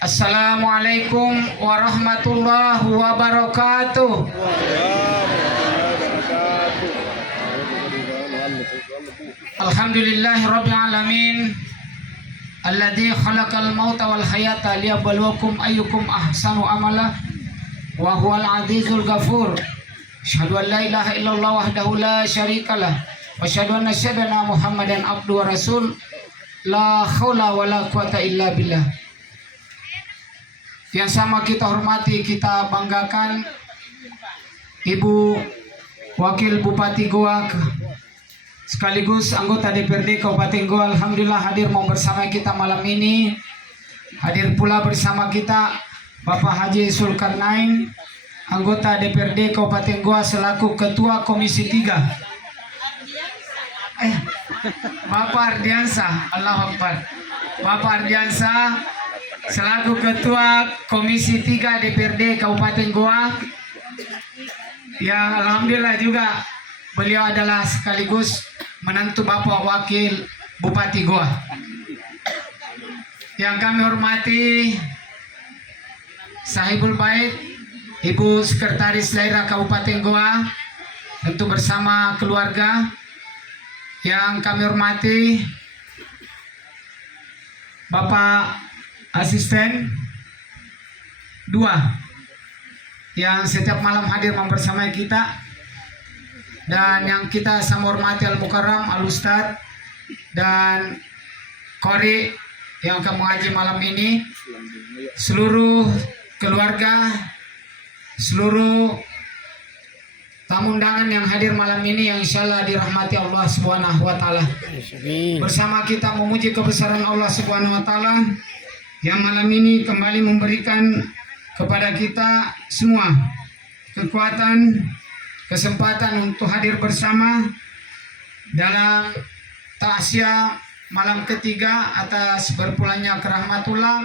Assalamualaikum warahmatullahi wabarakatuh. Alhamdulillahi rabbil alamin. Alladzi khalaqal mauta wal hayata liyabluwakum ayyukum ahsanu amala wa huwal azizul ghafur. Asyhadu an la ilaha illallah wahdahu la syarikalah wa asyhadu anna sayyidana Muhammadan abduhu wa rasul. La haula wala quwata illa billah. Yang sama kita hormati, kita banggakan Ibu Wakil Bupati Goa sekaligus anggota DPRD Kabupaten Goa, alhamdulillah hadir mau bersama kita malam ini. Hadir pula bersama kita Bapak Haji Zulkarnain, anggota DPRD Kabupaten Goa selaku Ketua Komisi 3. Bapak Ardiansah, Allahu Akbar. Bapak Ardiansah selaku Ketua Komisi 3 DPRD Kabupaten Goa, yang alhamdulillah juga beliau adalah sekaligus menantu Bapak Wakil Bupati Goa. Yang kami hormati Sahibul Bait, Ibu Sekretaris Daerah Kabupaten Goa, tentu bersama keluarga. Yang kami hormati Bapak Asisten 2 yang setiap malam hadir membersamai kita, dan yang kita sama hormati Al Mukarram Al Ustad dan Qori yang akan mengaji malam ini, seluruh keluarga, seluruh tamu undangan yang hadir malam ini yang insyaallah dirahmati Allah Subhanahu wa taala. Bersama kita memuji kebesaran Allah Subhanahu wa taala yang malam ini kembali memberikan kepada kita semua kekuatan, kesempatan untuk hadir bersama dalam takziah malam ketiga atas berpulangnya ke rahmatullah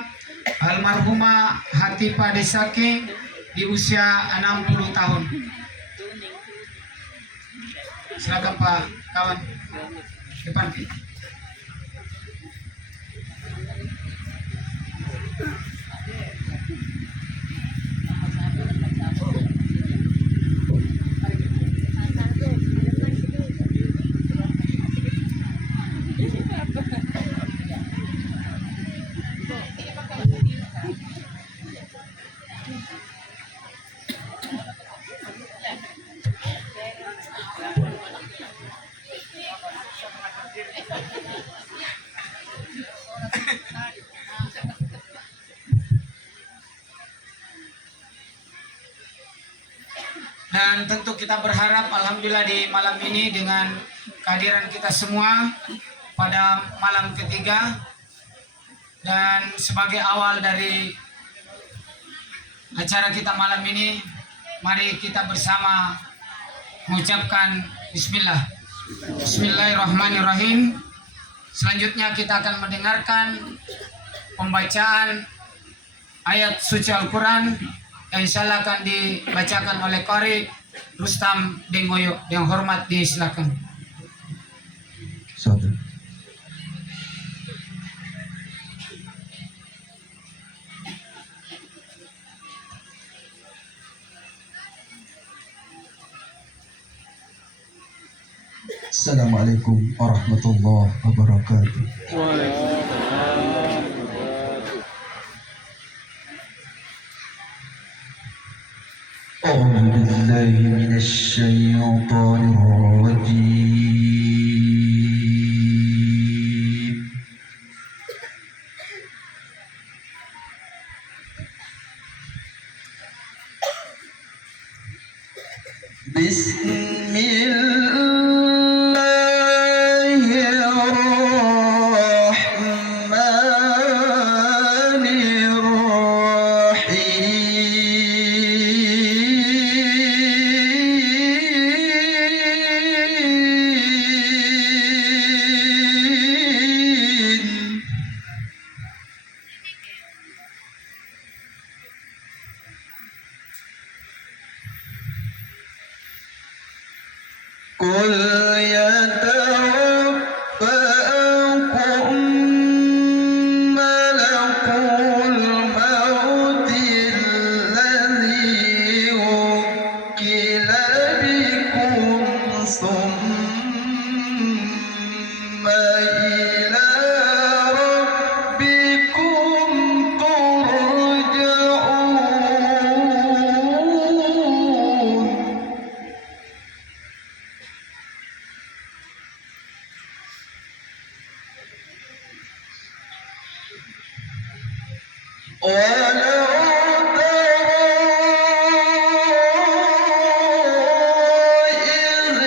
almarhumah Hatifah Desaki di usia 60 tahun. Silakan Pak kawan depan. Dan tentu kita berharap alhamdulillah di malam ini dengan kehadiran kita semua pada malam ketiga, dan sebagai awal dari acara kita malam ini, mari kita bersama mengucapkan Bismillah. Bismillahirrahmanirrahim. Selanjutnya kita akan mendengarkan pembacaan ayat suci Al-Quran yang insyaallah akan dibacakan oleh Qari Rustam Dengoyo. Yang hormat disilakan. Assalamualaikum warahmatullahi wabarakatuh. أعوذ بالله من الشيطان الرجيم. بسم الله الرحمن الرحيم. قل يتوفاكم ملك الموت ولو ترى إذ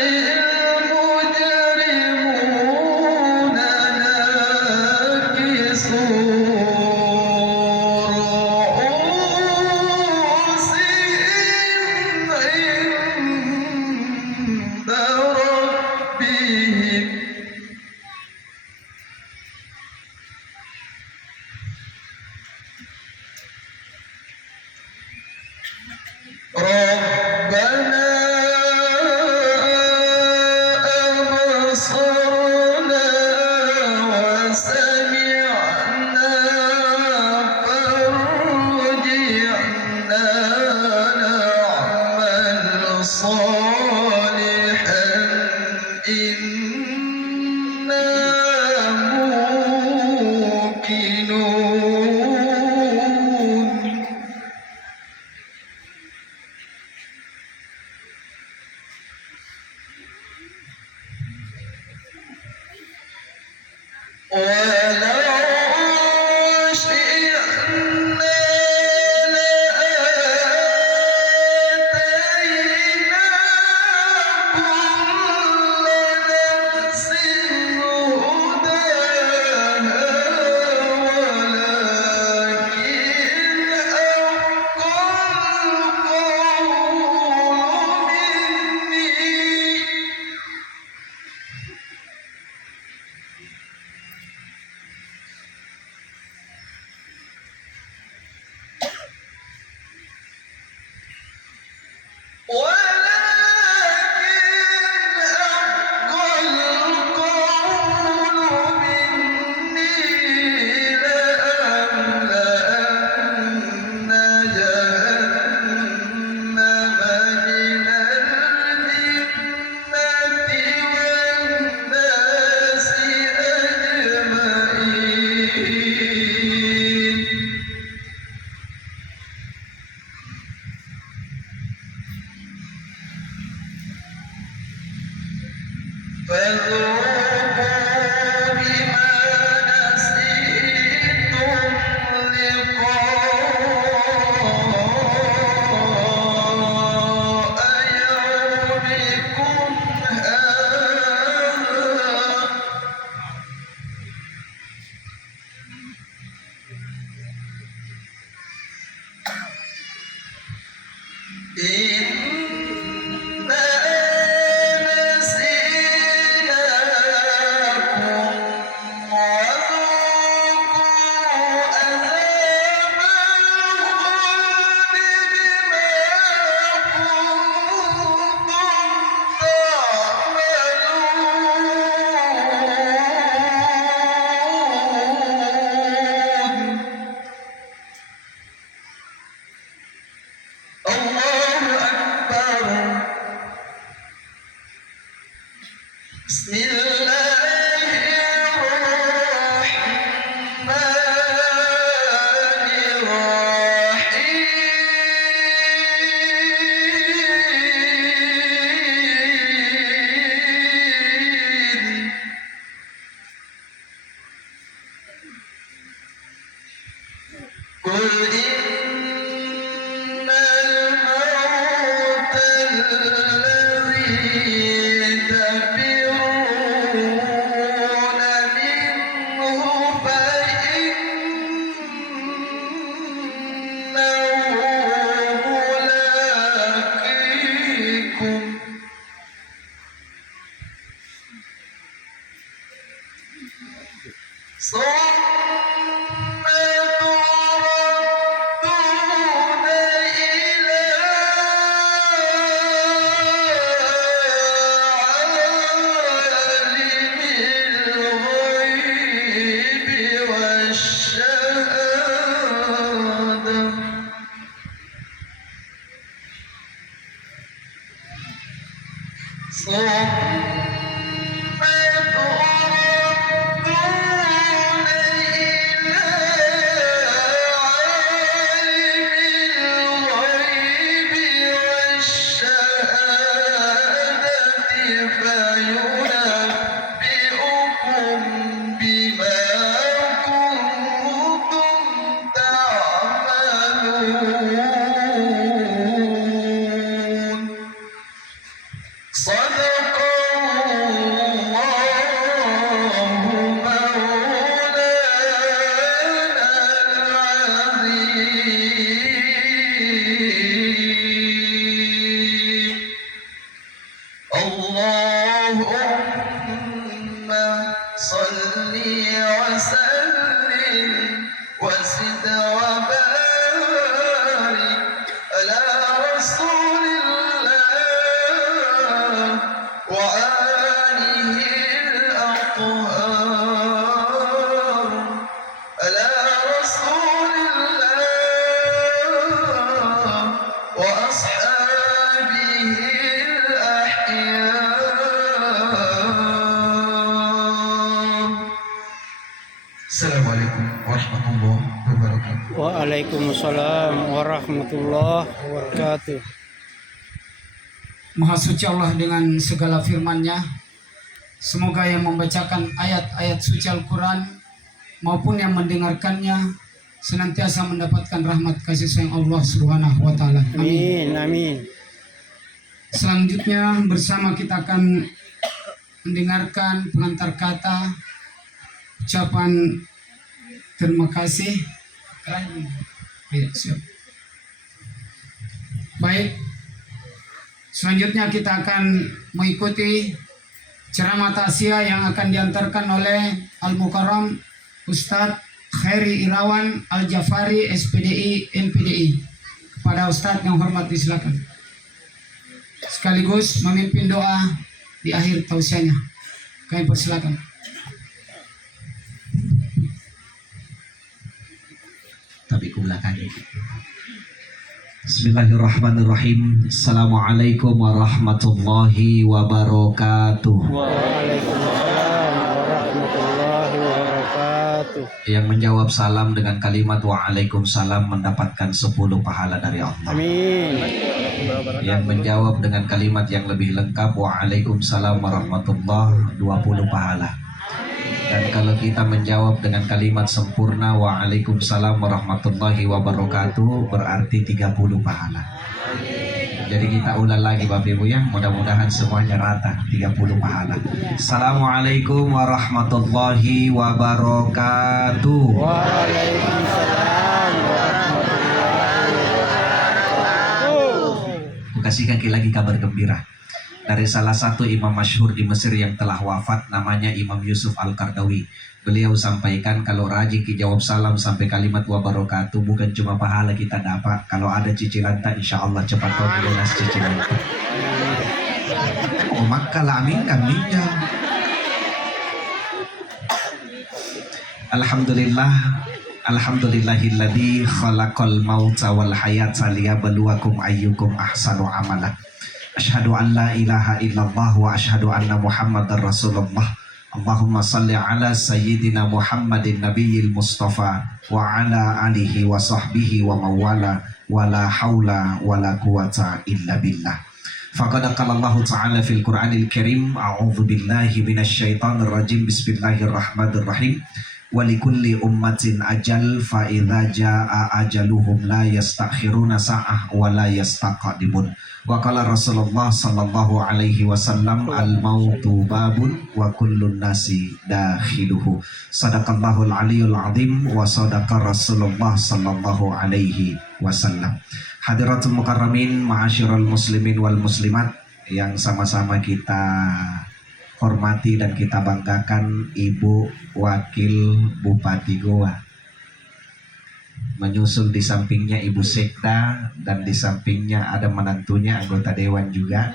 المجرمون ناكسوا رؤوسهم عند ربهم ربنا أبصرنا وسمعنا فارجعنا نعمل صالحا إنا موقنون ولو شئنا لآتينا كل نفس هداها ولكن حق القول مني فذوقوا بما نسيتم لقاء يومكم هذا الله أكبر بسم الله الرحمن الرحيم قل إن الموت الذي تفرون منه فإنه ملاقيكم ثم تردون إلى عالم الغيب والشهادة ثم تردون إلى عالم الغيب والشهادة فينبئكم بما كنتم تعملون warahmatullahi wabarakatuh. Waalaikumsalam warahmatullahi wabarakatuh. Maha suci Allah dengan segala firman-Nya. Semoga yang membacakan ayat-ayat suci Al-Quran maupun yang mendengarkannya senantiasa mendapatkan rahmat kasih sayang Allah Subhanahu wa Ta'ala. Amin. Amin, amin. Selanjutnya bersama kita akan mendengarkan pengantar kata ucapan terima kasih. Ya, siap. Baik, selanjutnya kita akan mengikuti ceramah tausiah yang akan diantarkan oleh Al-Mukarram Ustadz Khairi Irawan Al-Jafari SPDI MPDI. Kepada Ustadz yang hormat disilakan. Sekaligus memimpin doa di akhir tausiahnya. Kami persilakan. Tapi ke belakang. Bismillahirrahmanirrahim. Assalamualaikum warahmatullahi wabarakatuh. Waalaikumsalam warahmatullahi wabarakatuh. Yang menjawab salam dengan kalimat waalaikumsalam mendapatkan 10 pahala dari Allah. Amin. Yang menjawab dengan kalimat yang lebih lengkap waalaikumsalam warahmatullahi 20 pahala. Dan kalau kita menjawab dengan kalimat sempurna waalaikumsalam warahmatullahi wabarakatuh berarti 30 pahala. Jadi kita ulang lagi Bapak Ibu ya, mudah-mudahan semuanya rata 30 pahala. Assalamualaikum warahmatullahi wabarakatuh. Waalaikumsalam warahmatullahi wabarakatuh. Aku kasihkan lagi kabar gembira dari salah satu imam masyhur di Mesir yang telah wafat, namanya Imam Yusuf Al-Qardawi. Beliau sampaikan kalau rajin jawab salam sampai kalimat wabarakatuh, bukan cuma pahala kita dapat, kalau ada cicilan tak insya Allah cepat kau lunas cicilan. Oh maka amin aminnya. Alhamdulillah, alhamdulillahilladzi khalaqal mauta wal hayata liyabluwakum ayyukum ahsanu amala. Asyhadu an la ilaha illallah wa asyhadu anna Muhammadar Rasulullah. Allahumma salli ala sayyidina Muhammadin nabiyil mustafa wa ala alihi wa sahbihi wa mawala wa la hawla wa la quwata illa billah. Faqad qala Allah ta'ala fil Qur'anil Karim, a'udzu billahi minasy syaithanir rajim, bismillahirrahmanirrahim. Walikulli ummatin ajal fa idza jaa ajaluhum la yastakhiruna sa'ah wa la yastaqdimun. Wa qala Rasulullah sallallahu alaihi wasallam al mautu babun wa kullun nasi dakhiluhu. Sadaqallahul aliyul azim wa sadaqa Rasulullah sallallahu alaihi wasallam. Hadiratul mukarramin, ma'asyiral muslimin wal muslimat yang sama-sama kita hormati dan kita banggakan, Ibu Wakil Bupati Goa. Menyusul di sampingnya Ibu Sekda, dan di sampingnya ada menantunya anggota dewan juga.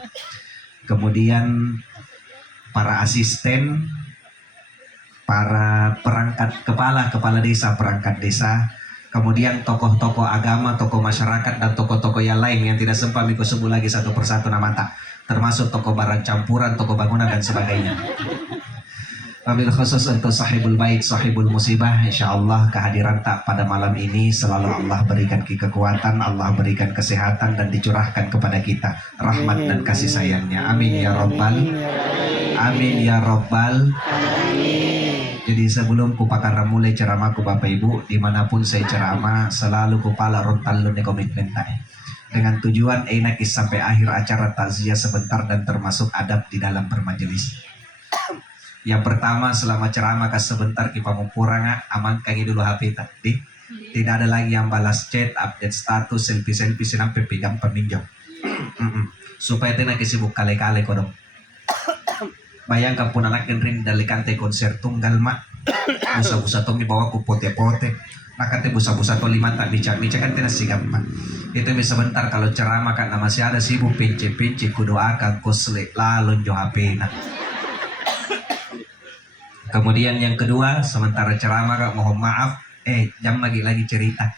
Kemudian para asisten, para perangkat kepala desa, perangkat desa, kemudian tokoh-tokoh agama, tokoh masyarakat, dan tokoh-tokoh yang lain yang tidak sempat Miko sebut lagi satu persatu nama tak, termasuk toko barang campuran, toko bangunan dan sebagainya. Wabil khusus untuk sahibul bait, sahibul musibah, insyaallah kehadiran tak pada malam ini selalu Allah berikan kekuatan, Allah berikan kesehatan, dan dicurahkan kepada kita rahmat dan kasih sayangnya. Amin ya rabbal, amin ya rabbal. Jadi sebelum kupakar mulai ceramahku Bapak Ibu, dimanapun saya ceramah selalu kupala rontal lune komitmen tak, dengan tujuan enakis sampai akhir acara takziah sebentar dan termasuk adab di dalam bermajelis. Yang pertama, selama ceramah kas sebentar kita mau purang amankan dulu HP tadi. Tidak ada lagi yang balas chat, update status, selfie sampai pegang peminjam. Supaya tidak sibuk kale-kale kodong. Bayangkan pun anak ring dari kante konser tunggal mak. Busa-busa tomi bawa ku pote-pote. Nakate busa-busa to lima tak bica kan tidak sih gampang. Itu bisa sebentar kalau ceramah kan masih ada sibuk pinci kudoakan kosle lalon jo HP nak. Kemudian yang kedua, sementara ceramah kak mohon maaf, jam lagi cerita,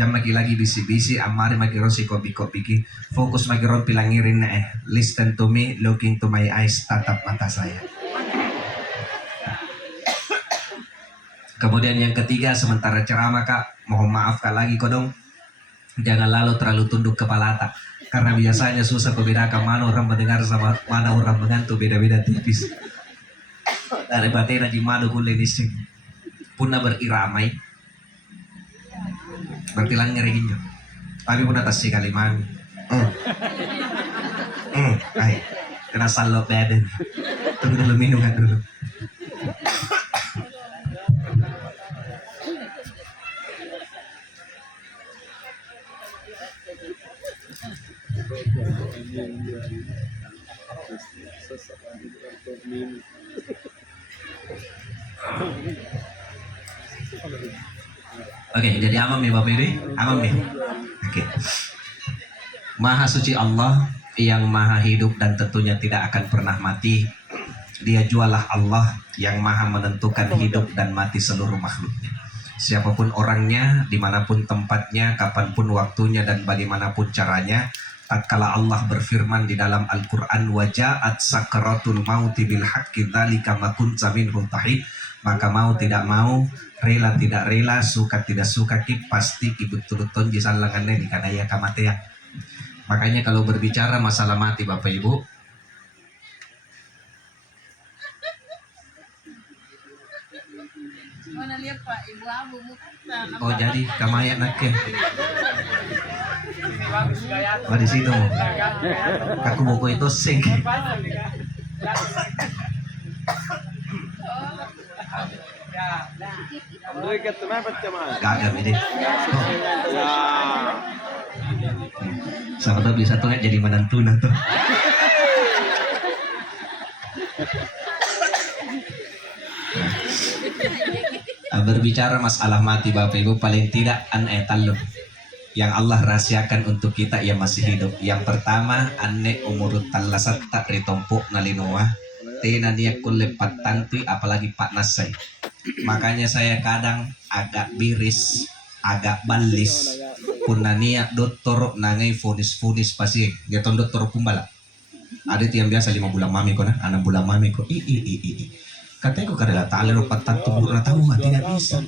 jam lagi bisi-bisi, amari magiron si kopi ki, fokus magiron pilangirin listen to me, looking to my eyes, tatap mata saya. Kemudian yang ketiga, sementara ceramah Kak, mohon maaf Kak lagi kodong, jangan lalu terlalu tunduk kepala tak. Karena biasanya susah membedakan mana orang mendengar sama mana orang mengantuk, beda-beda tipis. Dari batera di mana kulit nising punna beriramai berarti lang ngeriginyo tapi punna tas si kaliman ay kena salok badan tunggu dulu minum kan dulu. Oke, jadi amam nih Bapak Ibu, amam nih. Oke. Maha suci Allah yang maha hidup dan tentunya tidak akan pernah mati. Dia jualah Allah yang maha menentukan hidup dan mati seluruh makhluknya. Siapapun orangnya, dimanapun tempatnya, kapanpun waktunya dan bagaimanapun caranya, tatkala Allah berfirman di dalam Al-Quran, waja'at sakaratul mauti bil haqqi dzalika ma kunta minhu tahid, maka mau tidak mau, rela tidak rela, suka tidak suka, pasti betul-betul jisalangannya di kadaya kamatea. Makanya kalau berbicara masalah mati Bapak Ibu, oh jadi kamaya naknya. Oh di situ. Aku buku itu sing. Gagam ini. Sama tuh bisa tuh jadi menantu tuh. Berbicara masalah mati Bapak Ibu, paling tidak talun yang Allah rahasiakan untuk kita yang masih hidup. Yang pertama, anne umurut talasat tak ritompok nalinua tena niak kulepat tantui, apalagi Pak Nasai. Makanya saya kadang agak biris, agak balis punna niak dokter nangai fonis pasien dia ton dokter kumbala ada yang biasa 5 bulan mami ko na 6 bulan mami ko katanya ko karela tali rupat tanto na tahu tidak bisa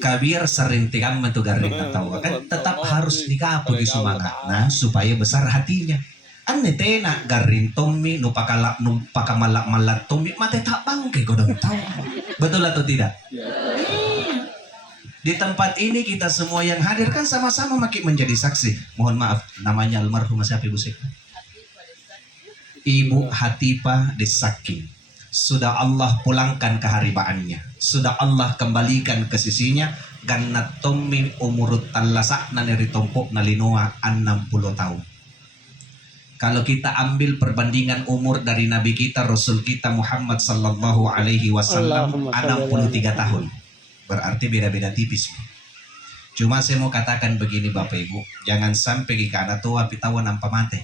kabiar sering tingam mentu garing na tahu kan tetap harus dikapo di sumangat nah supaya besar hatinya anne tena garing tommi nupaka malak tommi mate tak bangke ko dong tahu betul atau tidak? Di tempat ini kita semua yang hadir kan sama-sama makin menjadi saksi. Mohon maaf, namanya almarhumah siapa Ibu Sek? Ibu Hatipah Desaking. Sudah Allah pulangkan keharibaannya. Sudah Allah kembalikan ke sisinya. Ganna tommi umurut talasak na neritompok na linoa 60 tahun. Kalau kita ambil perbandingan umur dari Nabi kita, Rasul kita Muhammad sallallahu alaihi wasallam 63 tahun. Berarti beda-beda tipis. Cuma saya mau katakan begini Bapak Ibu, jangan sampai jika anak tua pitawa nampak mati.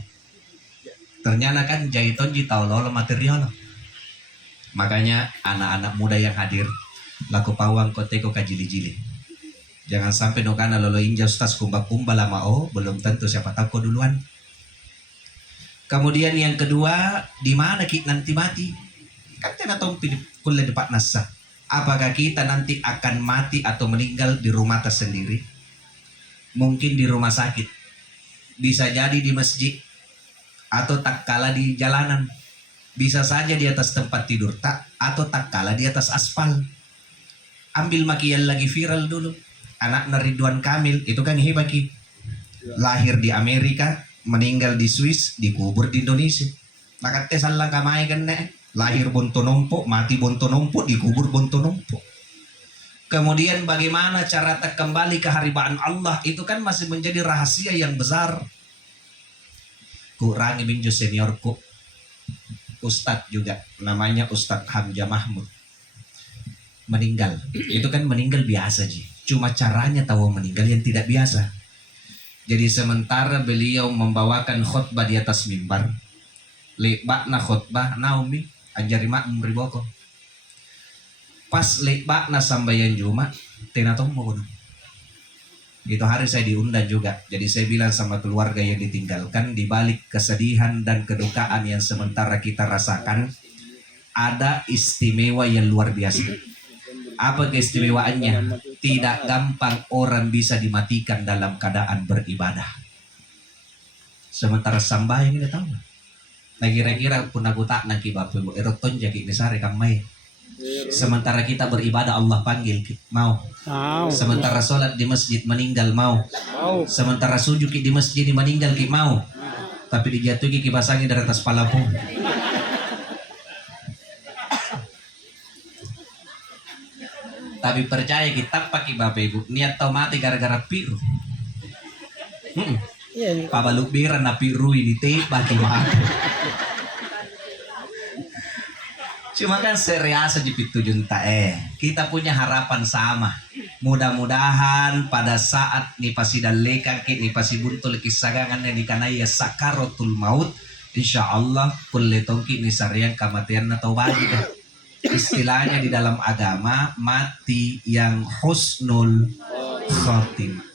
Ternyata kan jaiton jitau lolo material. Makanya anak-anak muda yang hadir, laku pawang koteko kajili-jili. Jangan sampai nokana lolo inja ustaz kumba-kumba lama belum tentu siapa tahu kau duluan. Kemudian yang kedua, di mana kita nanti mati? Kan tidak tahu kuliah depan nasa. Apakah kita nanti akan mati atau meninggal di rumah tersendiri? Mungkin di rumah sakit. Bisa jadi di masjid. Atau tak kala di jalanan. Bisa saja di atas tempat tidur atau tak kala di atas aspal. Ambil makian lagi viral dulu. Anak Ridwan Kamil, itu kan hebaki. Lahir di Amerika, meninggal di Swiss, dikubur di Indonesia. Maka tesalang kamay kan lahir bonto nompo, mati bonto nompo, dikubur bonto nompo. Kemudian bagaimana cara kembali ke haribaan Allah, itu kan masih menjadi rahasia yang besar. Kurangi minju seniorku, Ustadz juga, namanya Ustadz Hamzah Mahmud. Meninggal, itu kan meninggal biasa Ji. Cuma caranya tahu meninggal yang tidak biasa. Jadi sementara beliau membawakan khutbah di atas mimbar, lekbakna khutbah Naomi anjari mak meriboko. Pas lekbakna sambayan Jumat, tenatong mau gunung. Itu hari saya diundang juga. Jadi saya bilang sama keluarga yang ditinggalkan, di balik kesedihan dan kedukaan yang sementara kita rasakan, ada istimewa yang luar biasa. Apa keistimewaannya? Tidak gampang orang bisa dimatikan dalam keadaan beribadah. Sementara sambayang ini tahu. Nah kira-kira pun aku tak nak bapak ibu eroton jadi besar kamai. Sementara kita beribadah Allah panggil mau. Mau. Sementara sholat di masjid meninggal mau. Mau. Sementara sujud di masjid meninggal mau. Tapi dijatuhi kibasangi dari atas palapu. Tapi percaya kita pakai bapak ibu niat tau mati gara-gara piru. Iya. Pabaluk biran na piru ini teh bagi mati. Cuma kan serius aja pitu junta kita punya harapan sama. Mudah-mudahan pada saat ni pasi dalekang ni pasi buntul kisagangan yang dikanai ya sakaratul maut, insya Allah kulle tongki ni sariang kematian atau bagi dah. Istilahnya di dalam agama mati yang husnul khotimah.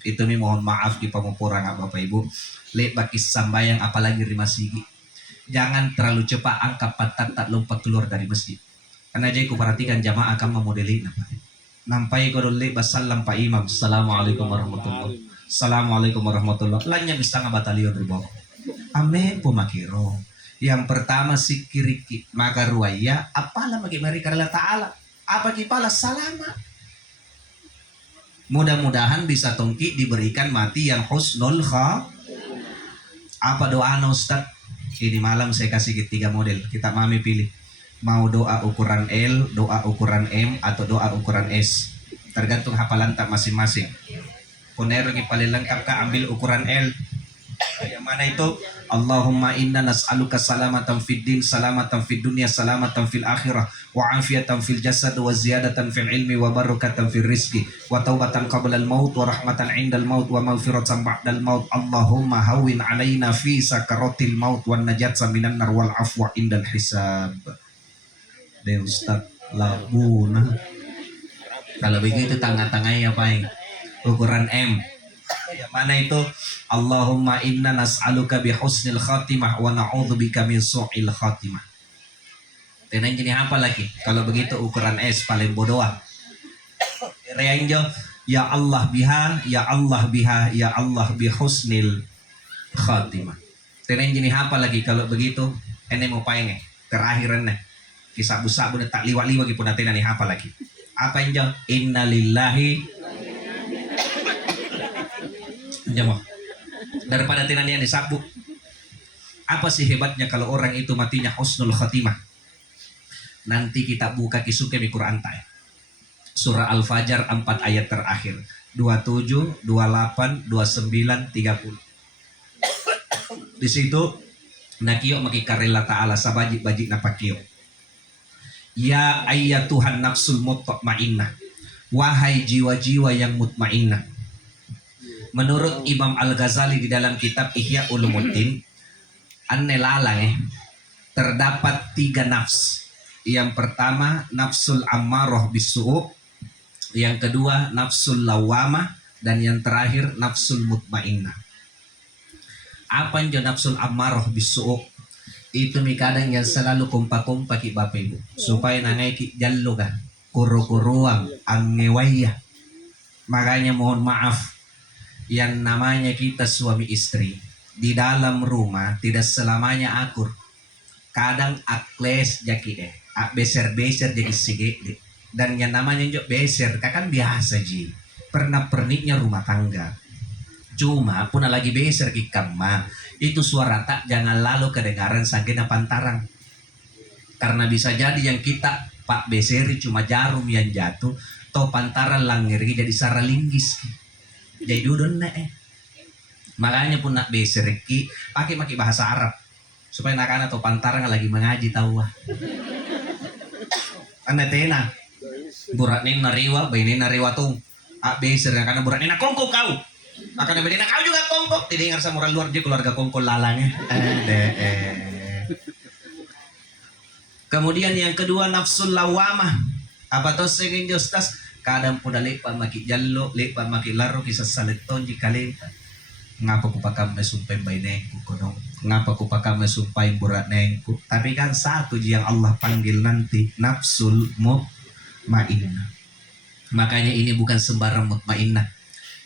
Itu nih mohon maaf di pemupurang Bapak Ibu. Lihat bagi sambayang apalagi di masjid. Jangan terlalu cepat angkat patat tak lompat keluar dari masjid. Karena jadi ku perhatikan jamaah akan memodeli nampai ko dulu basalam Pak Imam. Assalamualaikum warahmatullahi. Assalamualaikum warahmatullahi. Lainnya bisa batalion ribu. Ame pemakiro. Yang pertama sikiriki maka ruaya apalah bagi mereka Allah Ta'ala apa kipala salama. Mudah-mudahan bisa tongki diberikan mati yang husnul kha. Apa doa Ustaz? Ini malam saya kasih 3 model kita mami pilih. Mau doa ukuran L, doa ukuran M, atau doa ukuran S. Tergantung hafalan tak masing-masing. Punero yang paling lengkap kah ambil ukuran L. Yang mana itu? Allahumma inna nas'aluka salamatan fid din, salamatan fid dunya, salamatan fil akhirah, wa afiatan fil jasad, wa ziyadatan fil ilmi, wa barakatan fil rizki, wa taubatan qabla al maut, wa rahmatan indal maut, wa maghfiratan ba'dal maut. Allahumma hawin alaina fi sakaratil maut, wa najatsa minan nar wal afwa indal hisab. Deh Ustaz labuna. Kalau begitu tengah-tengahnya apa yang ukuran M. Yang mana itu? Allahumma inna nas'aluka bi husnil khatimah wa na'udzubika min su'il khatimah. Tenang jenis apa lagi? Kalau begitu ukuran S paling bodoh. Reangjo ya Allah biha, ya Allah biha, ya Allah bi husnil khatimah. Tenang jenis apa lagi kalau begitu? Ini mau paling terakhiran nih. Kisah busa boleh tak liwat-liwat pun nanti nih apa lagi? Apa yang innalillahi jamaah. Daripada tenan yang disabuk. Apa sih hebatnya kalau orang itu matinya husnul khatimah? Nanti kita buka kisuke di Quran tay. Surah Al-Fajr 4 ayat terakhir. 27, 28, 29, 30. Di situ nakio makikarela ta'ala sabajik-bajik napakio. Ya ayyatuhan nafsul mutmainnah. Wahai jiwa-jiwa yang mutmainnah. Menurut Imam Al-Ghazali di dalam kitab Ihya Ulumuddin, terdapat 3 nafs. Yang pertama nafsul ammarah bisu'u, yang kedua nafsul lawamah, dan yang terakhir nafsul mutmainnah. Apa yang nafsul ammarah bisu'u? Itu kadang yang selalu kumpa-kumpa ki bapak ibu supaya nangai ki jallo ka kuru-kuruang angewaya. Makanya mohon maaf, yang namanya kita suami istri di dalam rumah tidak selamanya akur. Kadang akles jaki beser-beser jadi sige. Dan yang namanya juga beser kan biasa ji. Pernah-perniknya rumah tangga. Cuma pun lagi beser ki kamar. Itu suara tak jangan lalu kedengaran sagena pantarang. Karena bisa jadi yang kita Pak beseri cuma jarum yang jatuh. Toh pantaran langir jadi saralinggis. Jadi dudun makanya pun nak beserki pakai bahasa Arab supaya nak atau pantarang lagi mengaji tahu anda tena burat ning nariwa baini nariwa tung beser karena burat ning kongko kau akan beda kau juga kongko tidak dengar sama orang luar dia keluarga kongko lalangnya kemudian yang kedua nafsul lawamah apa tuh segin justas kadang pun lepa maki jallo lepa maki laro kisah saleton jika lepa ngapa ku pakam mesumpay bainengku kono ngapa ku pakam mesumpay burat nengku tapi kan satu yang Allah panggil nanti nafsul mutmainnah. Makanya ini bukan sembarang mutmainnah.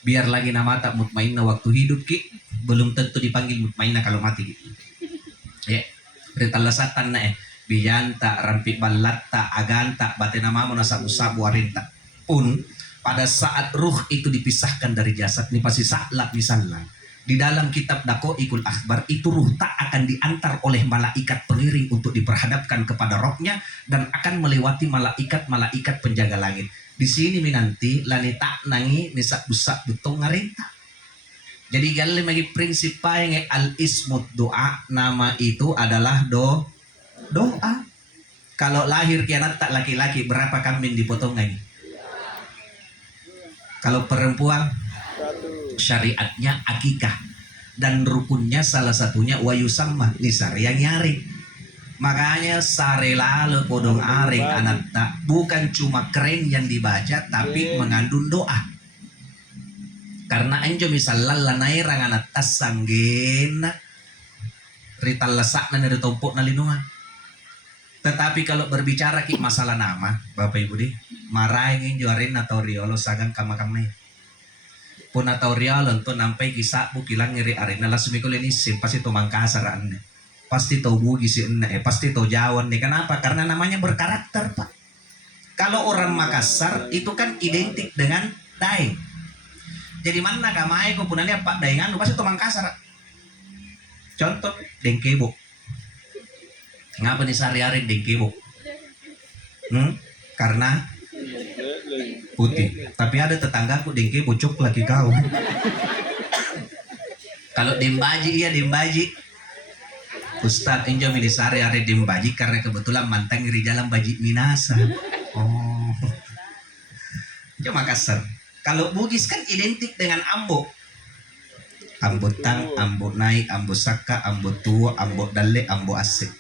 Biar lagi nama tak mutmainnah waktu hidup ki, belum tentu dipanggil mutmainnah kalau mati ki. Ya, berita lesatan na biyanta, rampi balatta, aganta, batena mamo na sabu-sabu arinta. Pun pada saat ruh itu dipisahkan dari jasad, ini pasti saklak misalnya. Di dalam kitab Daqaiqul Akhbar itu ruh tak akan diantar oleh malaikat pengiring untuk diperhadapkan kepada rohnya dan akan melewati malaikat-malaikat penjaga langit. Di sini minanti lani tak nangi nisak busak butong ngarinta. Jadi galing lagi prinsip yang al ismut doa, nama itu adalah doa. Kalau lahir kianat tak laki-laki berapa kambing dipotongnya? Kalau perempuan syariatnya akikah dan rukunnya salah satunya wayusamma nisar yang nyari. Makanya sarela le podong aring anak tak bukan cuma keren yang dibaca tapi mengandung doa. Karena enjo misalnya lanai rang anak tas sanggena rital lesak na niritompok na linungan. Tetapi kalau berbicara ki masalah nama Bapak Ibu di marahin juarin atau riolo sagang kama-kamay. Pun atau riolo untuk nampai kisah bu kilang ngiri arena lah semikul ini sim pasti to mangkasaraan nih. Pasti to bugi si pasti to jawan nih. Kenapa? Karena namanya berkarakter Pak. Kalau orang Makassar itu kan identik dengan Daeng. Jadi mana kamai ko punanya Pak Daengan pasti to Mangkasar. Contoh Dengkebo. Ngapa nih sehari-hari Dengkebo? Karena putih. Tapi ada tetanggaku Dengkebo cok lagi kau. Kalau Dembaji iya Dembaji. Ustadz Injo milih sehari-hari Dembaji karena kebetulan mantang iri jalan Baji Minasa. Oh. Cuma Makassar. Kalau Bugis kan identik dengan Ambo. Ambo tang, Ambo naik, Ambo saka, Ambo tua, Ambo dale, Ambo asik.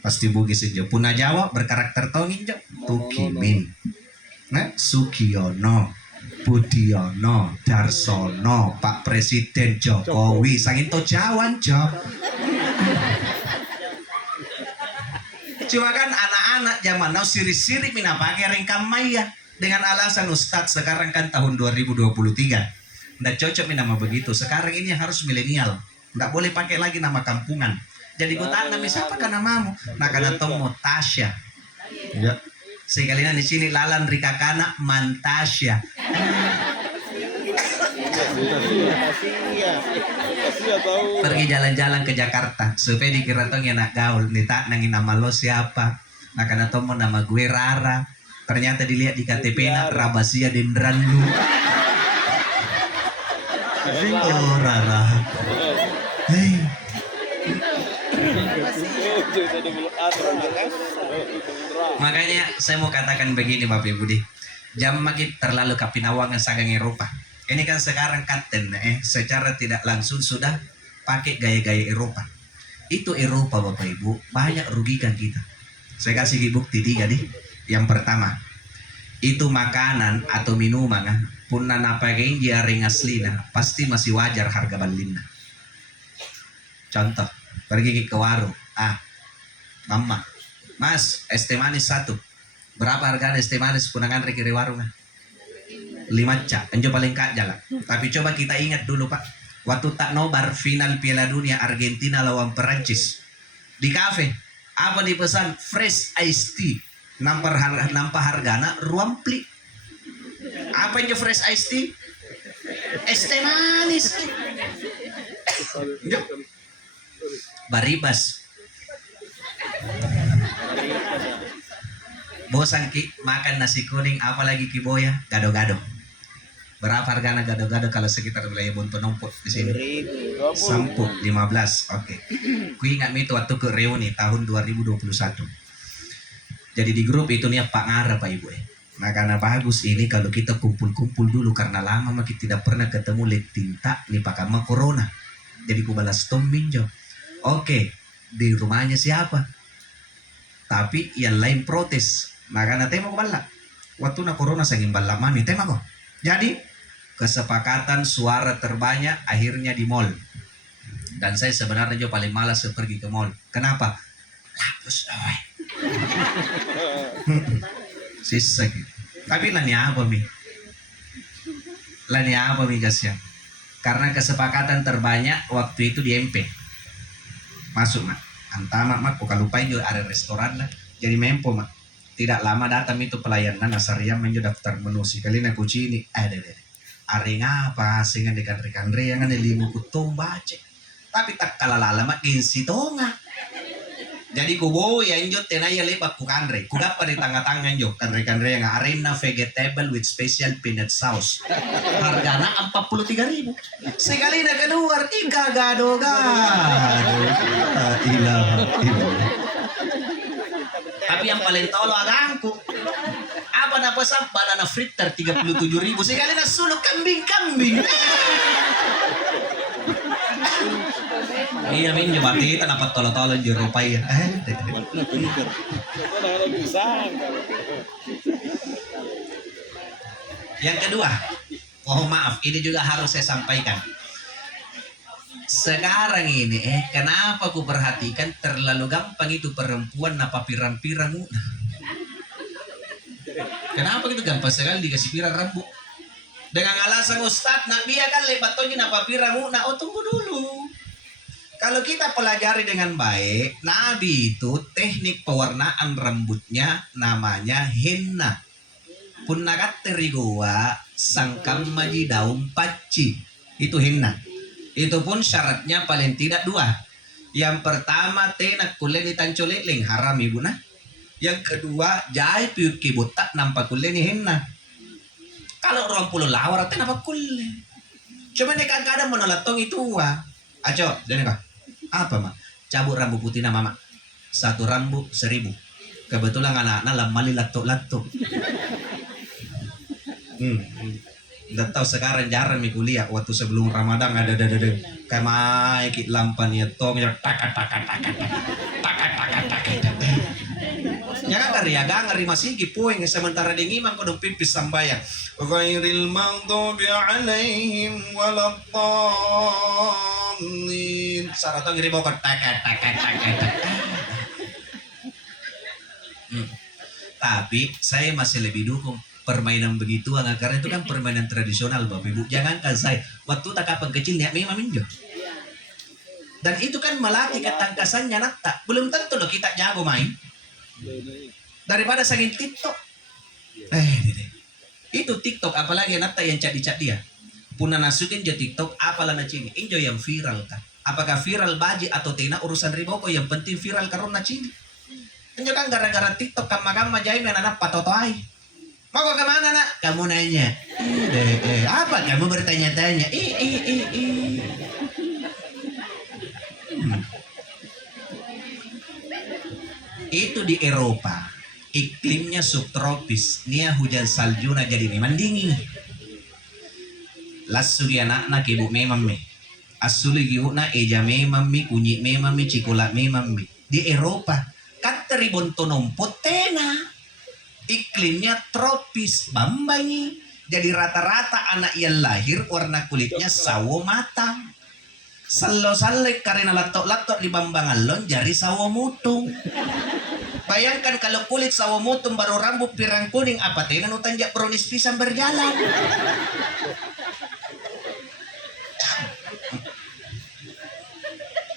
Pasti Bugis aja. Puna Jawa berkarakter tongin jo. Tukimin, nah, Sukiono, Budiono, Darsono, Pak Presiden Jokowi, sangin to Jawan jo. Cuma kan anak-anak zaman now siri-siri mina pakai ringkam maya dengan alasan Ustadz sekarang kan tahun 2023. Nggak cocok nama begitu. Sekarang ini harus milenial. Nggak boleh pakai lagi nama kampungan. Jadi gue tanya, siapa kan namamu? Nah karena Tomo Tasya. Ya. Sekalian di sini Lalan Rika Kana Mantasya. Pergi jalan-jalan ke Jakarta supaya dikira tong enak gaul. Nita nangin nama lo siapa? Nah karena Tomo nama gue Rara. Ternyata dilihat di KTP nak Rabasia Dendran lu. Oh Rara. Hei. Makanya saya mau katakan begini Bapak Ibu di jam makin terlalu kapinawangan sagang Eropa. Ini kan sekarang kapten secara tidak langsung sudah pakai gaya-gaya Eropa. Itu Eropa Bapak Ibu banyak rugikan kita. Saya kasih bukti 3 nih. Yang pertama itu makanan atau minuman pun napagain jaring aslina pasti masih wajar harga balina. Contoh pergi ke warung, mama, mas es teh manis 1, berapa harga es teh manis punangan kiri warung 5 cak, enjo paling kak jalan. Tapi coba kita ingat dulu Pak, waktu tak nobar final Piala Dunia Argentina lawan Perancis di kafe, apa dipesan fresh iced tea, nampak hargana ruampli. Apa yang fresh iced tea? Es teh manis. Baribas. Bosan ki makan nasi kuning apalagi ki boya gado-gado. Berapa harganya gado-gado kalau sekitar wilayah Bonto Nompot di sini? Sampuk 15. Oke. Ku ingat itu waktu ke reuni tahun 2021. Jadi di grup itu nih Pak Ngara Pak Ibu Nah karena bagus ini kalau kita kumpul-kumpul dulu karena lama makin tidak pernah ketemu lihat tinta nih Pak Kama Corona. Jadi ku balas tomminjo. Oke, di rumahnya siapa? Tapi yang lain protes. Nah karena tema ko bala. Waktu na Corona sanging bala mami tema ko. Jadi kesepakatan suara terbanyak akhirnya di mall. Dan saya sebenarnya juga paling malas pergi ke mall. Kenapa? Lapus Sisa gitu. Tapi lani apa mi? Lani apa mi gasnya? Karena kesepakatan terbanyak waktu itu di MP. Masuk mak. Antama mak, kok lupa juga ada restoran lah. Jadi mempo mak. Tidak lama datang itu pelayanan Asariam menjo daftar menu si kali nak kuci ini ada deh. Are ngapa singan dekan rekan reangan limu kutung baca. Tapi tak kalah lama kinsi tonga. Jadi kubo ya injot tenaya lepak ku kanre. Ku dapat di tengah-tengah jo kanre-kanre yang arena vegetable with special peanut sauce. Hargana 43.000. Sekali na keluar ika gado-gado. Ilah. Tapi yang paling tolo agangku. Apa na pesan banana fritter 37.000. Sekali na suluk kambing-kambing. Iya min coba kita dapat tolo-tolo di Eropa ya. Yang kedua, mohon maaf ini juga harus saya sampaikan. Sekarang ini kenapa aku perhatikan terlalu gampang itu perempuan napa pirang-pirang muna. Kenapa gitu gampang sekali dikasih pirang rambut? Dengan alasan Ustadz, nak dia kan lebat tonya napa pirang muna. Oh tunggu dulu. Kalau kita pelajari dengan baik, Nabi itu teknik pewarnaan rambutnya namanya henna. Pun nakat terigua sangkam maji daun paci. Itu henna. Itu pun syaratnya paling tidak 2. Yang pertama tenak kuleni tancoleleng haram ibu nah. Yang kedua jai piut kibotak nampak kuleni henna. Kalau orang pulau lawar teh nampak kulen. Cuma nek kadang menelatong itu aco dan kah? Apa mak? Cabut rambut putih nama mak. 1 rambut 1.000. Kebetulan anak-anak lamali lato-lato. Nggak tahu sekarang jarang mi kuliah waktu sebelum Ramadan ada kamai kit lampan ya tong ya tak jangan kariaga ngari masih gipuing sementara dingin mang kodong pipis sambayang ghairil maghdubi alaihim waladdallin sarato ngiri bawa tak. Tapi saya masih lebih dukung permainan begitu karena itu kan permainan tradisional Bapak Ibu. Jangankan saya waktu tak kapan kecil niat memang minjo. Dan itu kan melatih ketangkasannya nakta. Belum tentu loh kita jago main. Daripada saking TikTok. Itu TikTok apalagi nakta yang cat dia. Puna nasukin je TikTok apalah na cini. Injo yang viral kan. Apakah viral baji atau tina urusan riboko yang penting viral karena cini. Injo kan gara-gara TikTok kama-kama jai anak patotoai. Mau kemana nak? Kamu nanya. Apa kamu bertanya-tanya? Itu di Eropa. Iklimnya subtropis. Nia hujan salju na jadi memang dingin. Lasugi anak-anak ibu memang me. Asuli ibu na eja memang me. Kunyi memang me. Cikolat memang me. Di Eropa. Kateribon tonom potena. Iklimnya tropis, bambangi. Jadi rata-rata anak yang lahir warna kulitnya sawo matang. Salo-salek karena latok-latok di bambangalon jari sawo mutung. Bayangkan kalau kulit sawo mutung baru rambut pirang kuning apa tenan utanjak brownies pisang berjalan.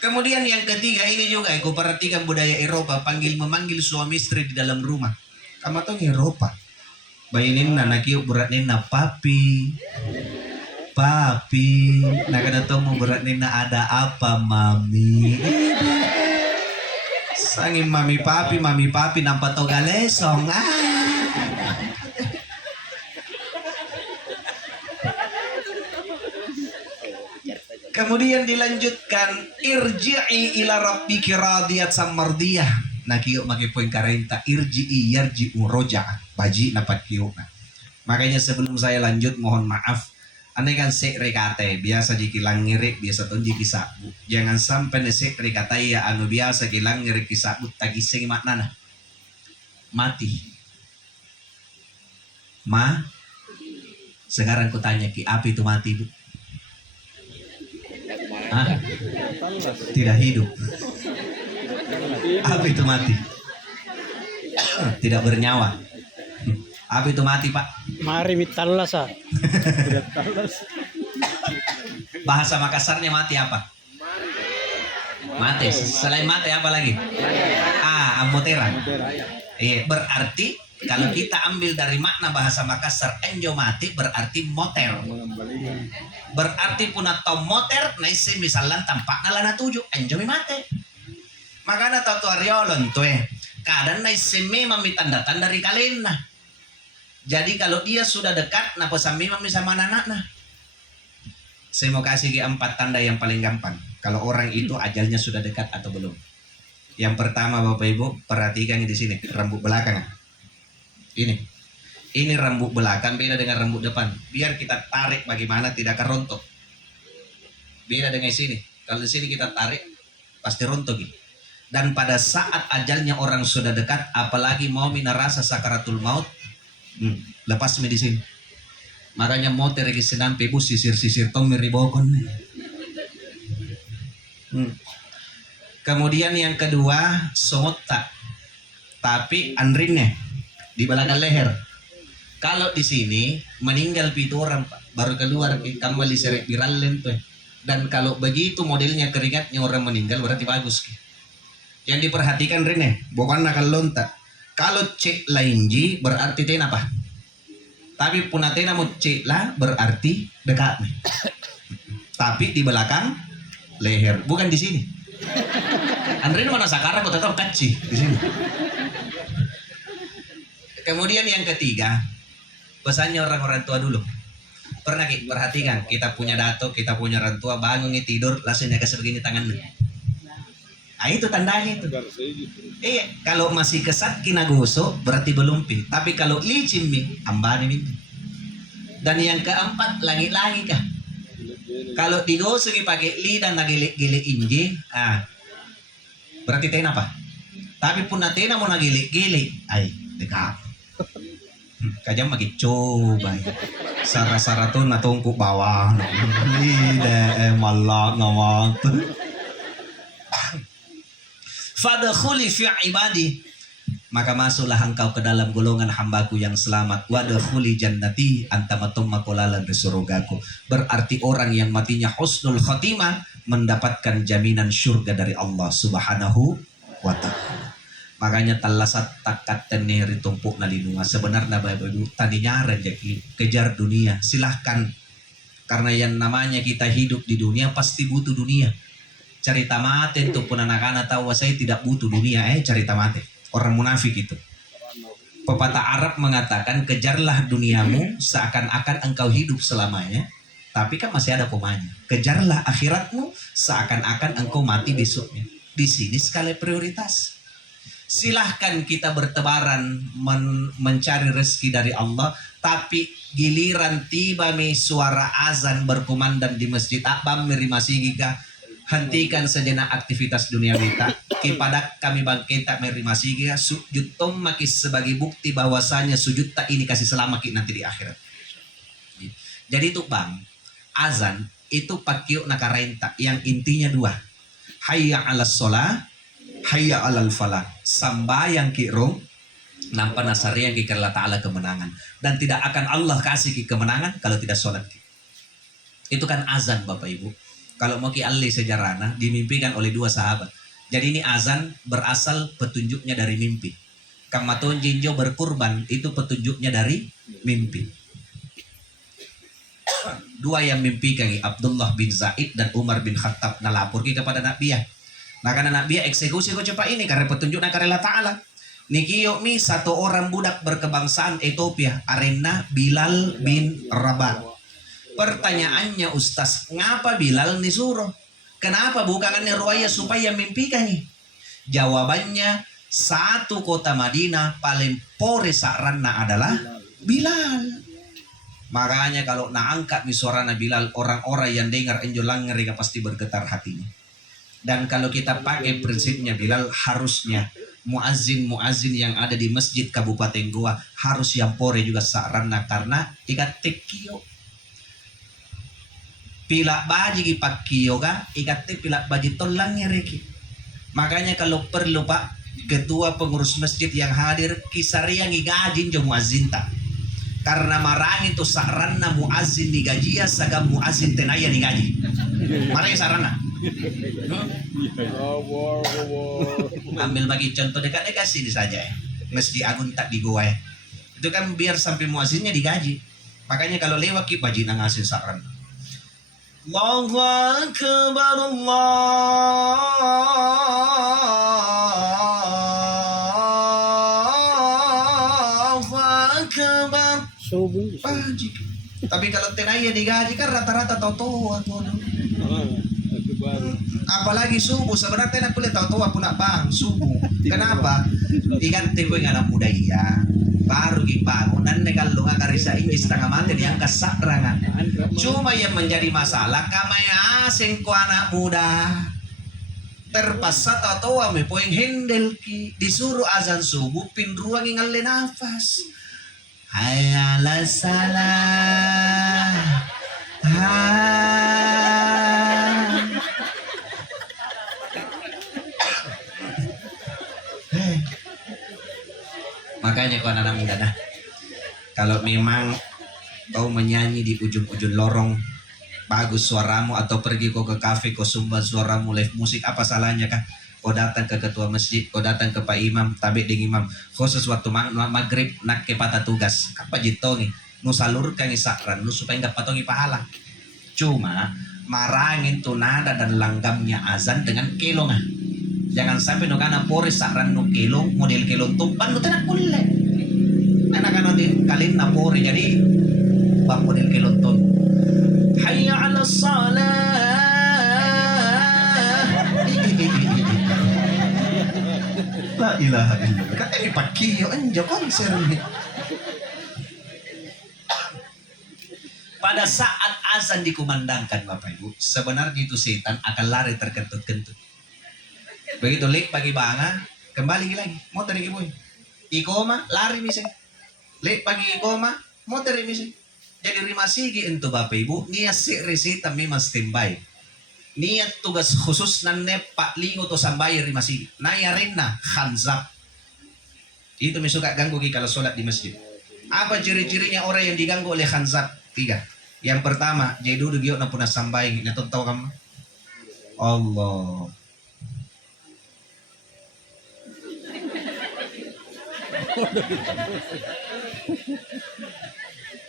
Kemudian yang ketiga ini juga aku perhatikan budaya Eropa memanggil suami istri di dalam rumah. Kamu tahu Eropa. Bayinin anak yuk berat nina papi. Nah kada tahu mau berat nina ada apa mami. Sangin mami papi nampak toga lesong. Kemudian dilanjutkan irji'i ila rabbiki radiyat samardiyah. Nah kiyo make poin karenta irji'i yarji'u roja baji napat kiyo. Makanya sebelum saya lanjut mohon maaf. Andai kan sek rekate biasa jikilang ngirik biasa ton jiki sabu. Jangan sampai nesek rekate ya anu biasa kilang ngirik kisabut tagising maknana. Mati. Sekarang ku tanya ki apa itu mati Bu? Tidak hidup. Apa itu mati? Tidak bernyawa. Apa itu mati Pak? Mari mitalas ah. Tidak talas. Bahasa Makassarnya mati apa? Mati. Selain mati apa lagi? Amotera. Iya, berarti kalau kita ambil dari makna bahasa Makassar, enjo mati berarti moter. Berarti pun atau moter, naisi misalnya tampaknya lana tuju, enjo mi mati. Makanya tatu ariolon tuh kadang naisi memang tanda-tanda dari kalena. Jadi kalau dia sudah dekat, napa sami memang sama anak-anak. Saya mau kasih 4 tanda yang paling gampang. Kalau orang itu ajalnya sudah dekat atau belum. Yang pertama Bapak Ibu, perhatikan di sini, rambut belakang. Ini rambut belakang beda dengan rambut depan. Biar kita tarik bagaimana tidak akan rontok. Beda dengan sini. Kalau di sini kita tarik, pasti rontok gitu. Dan pada saat ajalnya orang sudah dekat, apalagi mau rasa sakaratul maut, lepas di sini. Makanya mau terkesinan pebu sisir-sisir tong meribokon. Kemudian yang kedua somot tapi andrinnya di belakang leher. Kalau di sini meninggal pitu orang Pak, baru keluar kembali seret viral tuh. Dan kalau begitu modelnya keringatnya orang meninggal berarti bagus. Yang diperhatikan Rene, bukan nakal lonta. Kalau cek lainji berarti tena apa? Tapi punatena mau cek lah berarti dekat nih. Tapi di belakang leher, bukan di sini. Andre mana sekarang kok tetap kecil di sini. Kemudian yang ketiga, pesannya orang-orang tua dulu. Pernah perhatikan, kita punya dato, kita punya orang tua bangun tidur langsung kasih begini tangannya. Itu tandanya itu. Iya, kalau masih kesat kina gosok berarti belum pi. Tapi kalau licin mi, ambani mi. Dan yang keempat, langit-langit kah? Kalau digosok pakai lidah nagili-gili inji, berarti tena apa? Tapi pun natena mau nagili-gili, dekat. Kajam maki coba. Sara-sara tuh natungku bawah. Lidah malah ngomong. Fadkhuli fi ibadi, maka masuklah engkau ke dalam golongan hambaku yang selamat. Wadkhuli jannati, antamatum makolalan di surgaku. Berarti orang yang matinya husnul khotimah mendapatkan jaminan surga dari Allah Subhanahu wa ta'ala. Makanya talasat takat teneri tumpuk nalinunga. Sebenarnya Bapak Ibu tadinya rezeki kejar dunia. Silahkan, karena yang namanya kita hidup di dunia pasti butuh dunia. Cerita mati untuk pun anak-anak tahu saya tidak butuh dunia, cerita mati. Orang munafik itu. Pepatah Arab mengatakan kejarlah duniamu seakan-akan engkau hidup selamanya, tapi kan masih ada komanya. Kejarlah akhiratmu seakan-akan engkau mati besoknya. Di sini skala prioritas. Silahkan kita bertebaran mencari rezeki dari Allah, tapi giliran tiba mi suara azan berkumandang di masjid Akbam merimasi gika. Hentikan sejenak aktivitas dunia kita. Kepada kami bangkit tak merimasi gika. Sujud tom makis sebagai bukti bahwasanya sujud tak ini kasih selamat nanti di akhirat. Jadi itu bang, azan itu pakiuk nakarenta yang intinya 2. Hayya 'alas sholah, hayya 'alal falah. Sambayang kirung nampa nasari yang kikirla ta'ala kemenangan. Dan tidak akan Allah kasih kemenangan kalau tidak sholat. Itu kan azan Bapak Ibu. Kalau mau alli sejarahnya dimimpikan oleh 2 sahabat. Jadi ini azan berasal petunjuknya dari mimpi. Kamaton jinjo berkurban itu petunjuknya dari mimpi. 2 yang mimpikan Abdullah bin Zaid dan Umar bin Khattab nalapor kepada Nabi. Nah karena Nabi eksekusi kok cepat ini karena petunjuknya karena Allah Ta'ala. Nikiyo mi 1 orang budak berkebangsaan Ethiopia, arena Bilal bin Rabah. Pertanyaannya Ustaz, ngapa Bilal disuruh? Kenapa bukannya ruaya supaya mimpikan nih? Jawabannya 1 kota Madinah paling pore sarana adalah Bilal. Makanya kalau naangkat di suarana Bilal, orang-orang yang dengar enjolang mereka pasti bergetar hatinya. Dan kalau kita pakai prinsipnya Bilal, harusnya muazzin yang ada di masjid Kabupaten Goa harus yang pore juga sarana karena ikat tekio. Pila baji pakio ka, ikat pila baji tolang ngereki. Makanya kalau perlu Pak, ketua pengurus masjid yang hadir kisariang igajin jo muazin ta. Karena marang itu sarana muazin digaji sagam muazin tenaya digaji. Marang sarana. Ambil bagi contoh dekat-dekat sini saja ya. Masjid Agung tak di Goa ya. Itu kan biar sampai muazinnya digaji. Makanya kalau lewat ki bajina ngasih sarana. Allahu Akbar Allahu Akbar. Subuh. Pajik. Tapi kalau tenaya digaji kan rata-rata tahu-tahu tuh. Apalagi subuh sebenarnya nak kuliah tahu-tahu pun bang subuh. Kenapa? Diganti gue anak muda iya. Baru dibangun dan kalau nggak karisa ini setengah mati yang kesakrangan. Cuma yang menjadi masalah kamaya asing ku anak muda terpaksa tahu ame poing handle ki disuruh azan subuh pin ruang ngalih nafas. Hayala salah. Makanya kau anak muda nah, kalau memang kau menyanyi di ujung-ujung lorong bagus suaramu atau pergi kau ke kafe kau sumbang suaramu live musik apa salahnya kah? Kau datang ke ketua masjid, kau datang ke Pak Imam, tabik dengan imam, kau sesuatu maghrib nak ke patah tugas, apa jitongi, nu salurkan isakran, nu supaya nggak patongi pahala. Cuma marangin tuh nada dan langgamnya azan dengan kelongan. Jangan sampai nu kana pori sakran nu kelong model kelong tumpan nu tenak kulle. Anak-anak di kalin na pori jadi bang model kelong ton. Hayya 'ala shalah. La ilaha illallah. Kan ini pakiyo anjo konser ni. Pada saat azan dikumandangkan Bapak Ibu, sebenarnya itu setan akan lari terkentut-kentut. Begitu lik pagi banga, kembali lagi, motor ibu. Ikoma, lari misi. Lik pagi ikoma, motor misi. Jadi rima sigi itu Bapak Ibu, niat si resita memang standby. Niat tugas khusus nanne Pak Lingo to sambai rima sigi. Nayarin na, khanzab. Itu suka ganggu kalau sholat di masjid. Apa ciri-cirinya orang yang diganggu oleh khanzab? 3. Yang pertama, jadi dulu giok na punah sambai, nato tahu kamu? Allah.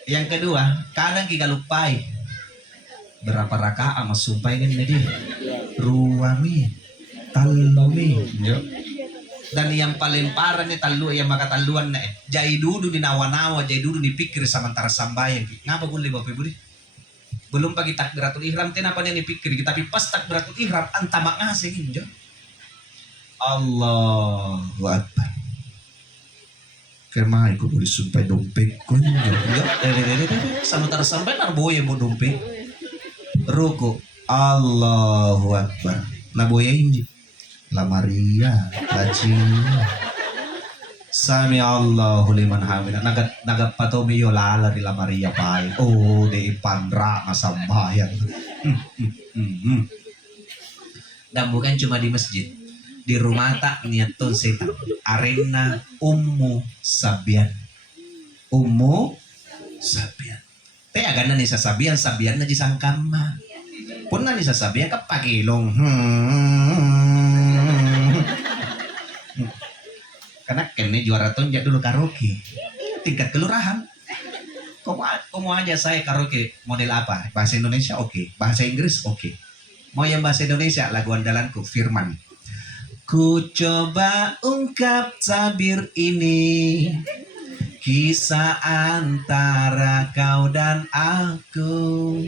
Yang kedua, kadang kita lupai berapa rakaat mas sumpah kan jadi ruami talumi. Dan yang paling parah nih talu yang maka taluan nih jai dulu di nawa-nawa jai dulu dipikir sementara sambayang. Ngapa boleh Bapak Ibu? Belum pagi takbiratul ihram kenapa nih dipikir tapi pas takbiratul ihram antamak ngasih injo. Allahu Akbar. Kemai ko boleh sumpah dompet kunjo. Sementara sampai narboya mo dompet. Ruko Allahu Akbar. Naboya inji. La Maria, la Cina. Sami Allahu liman hamida. Nagat patomi yo lala di La Maria pai. Oh, de pandra masambayan. Dan bukan cuma di masjid. Di rumah tak niat ton setan. Arena Ummu Sabian. Ummu Sabian. Te agana ni sasabian na di sangkama. Pun na ni sasabian kapagilong. Karena kene juara ton dulu karaoke. Tingkat kelurahan. Kamu aja saya karaoke model apa? Bahasa Indonesia oke. Bahasa Inggris oke. Mau yang bahasa Indonesia lagu andalanku Firman. Ku coba ungkap tabir ini, kisah antara kau dan aku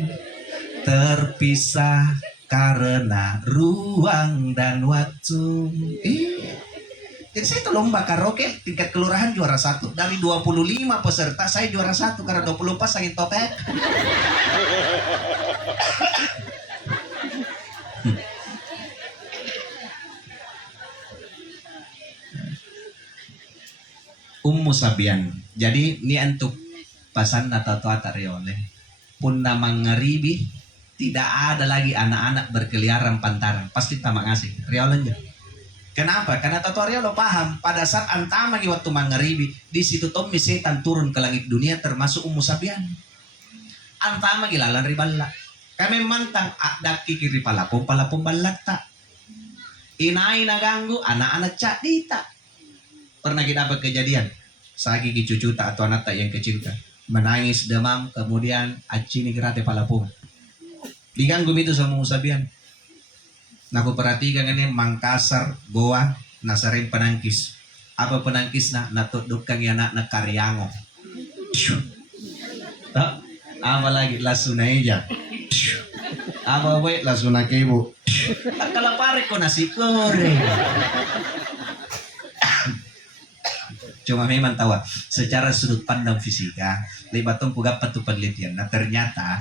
terpisah karena ruang dan waktu. Jadi saya itu lomba karaoke tingkat kelurahan juara 1. Dari 25 peserta saya juara 1 karena 24 sakit topek. Ummu Sabian. Jadi ini untuk pasan atau atariole. Pun nama ngeribi tidak ada lagi anak-anak berkeliaran pantaran. Pasti tamak ngasih. Riolen aja. Kenapa? Karena tutorial lo paham pada saat antama waktu mangaribi di situ Tommy setan turun ke langit dunia termasuk Ummu Sabian. Antama gilalan riballa. Kami mantang daki kiri palapom balak tak. Inai naganggu anak-anak cak dita. Pernah kita dapat kejadian sagi cucu tak atau anak tak yang kecil kan menangis demam kemudian aci ni gerate palapom. Diganggu itu sama Ummu Sabian. Nah aku perhatikan ini Mangkasar, Goa, Nasarin penangkis. Apa penangkis nak tutupkan ya nak karyango. Apa lagi lasuna aja. Apa we lasuna kebo. Tak kala pare ko nasi goreng. Cuma memang tahu secara sudut pandang fisika, lebatong pugapat tu penelitian. Nah ternyata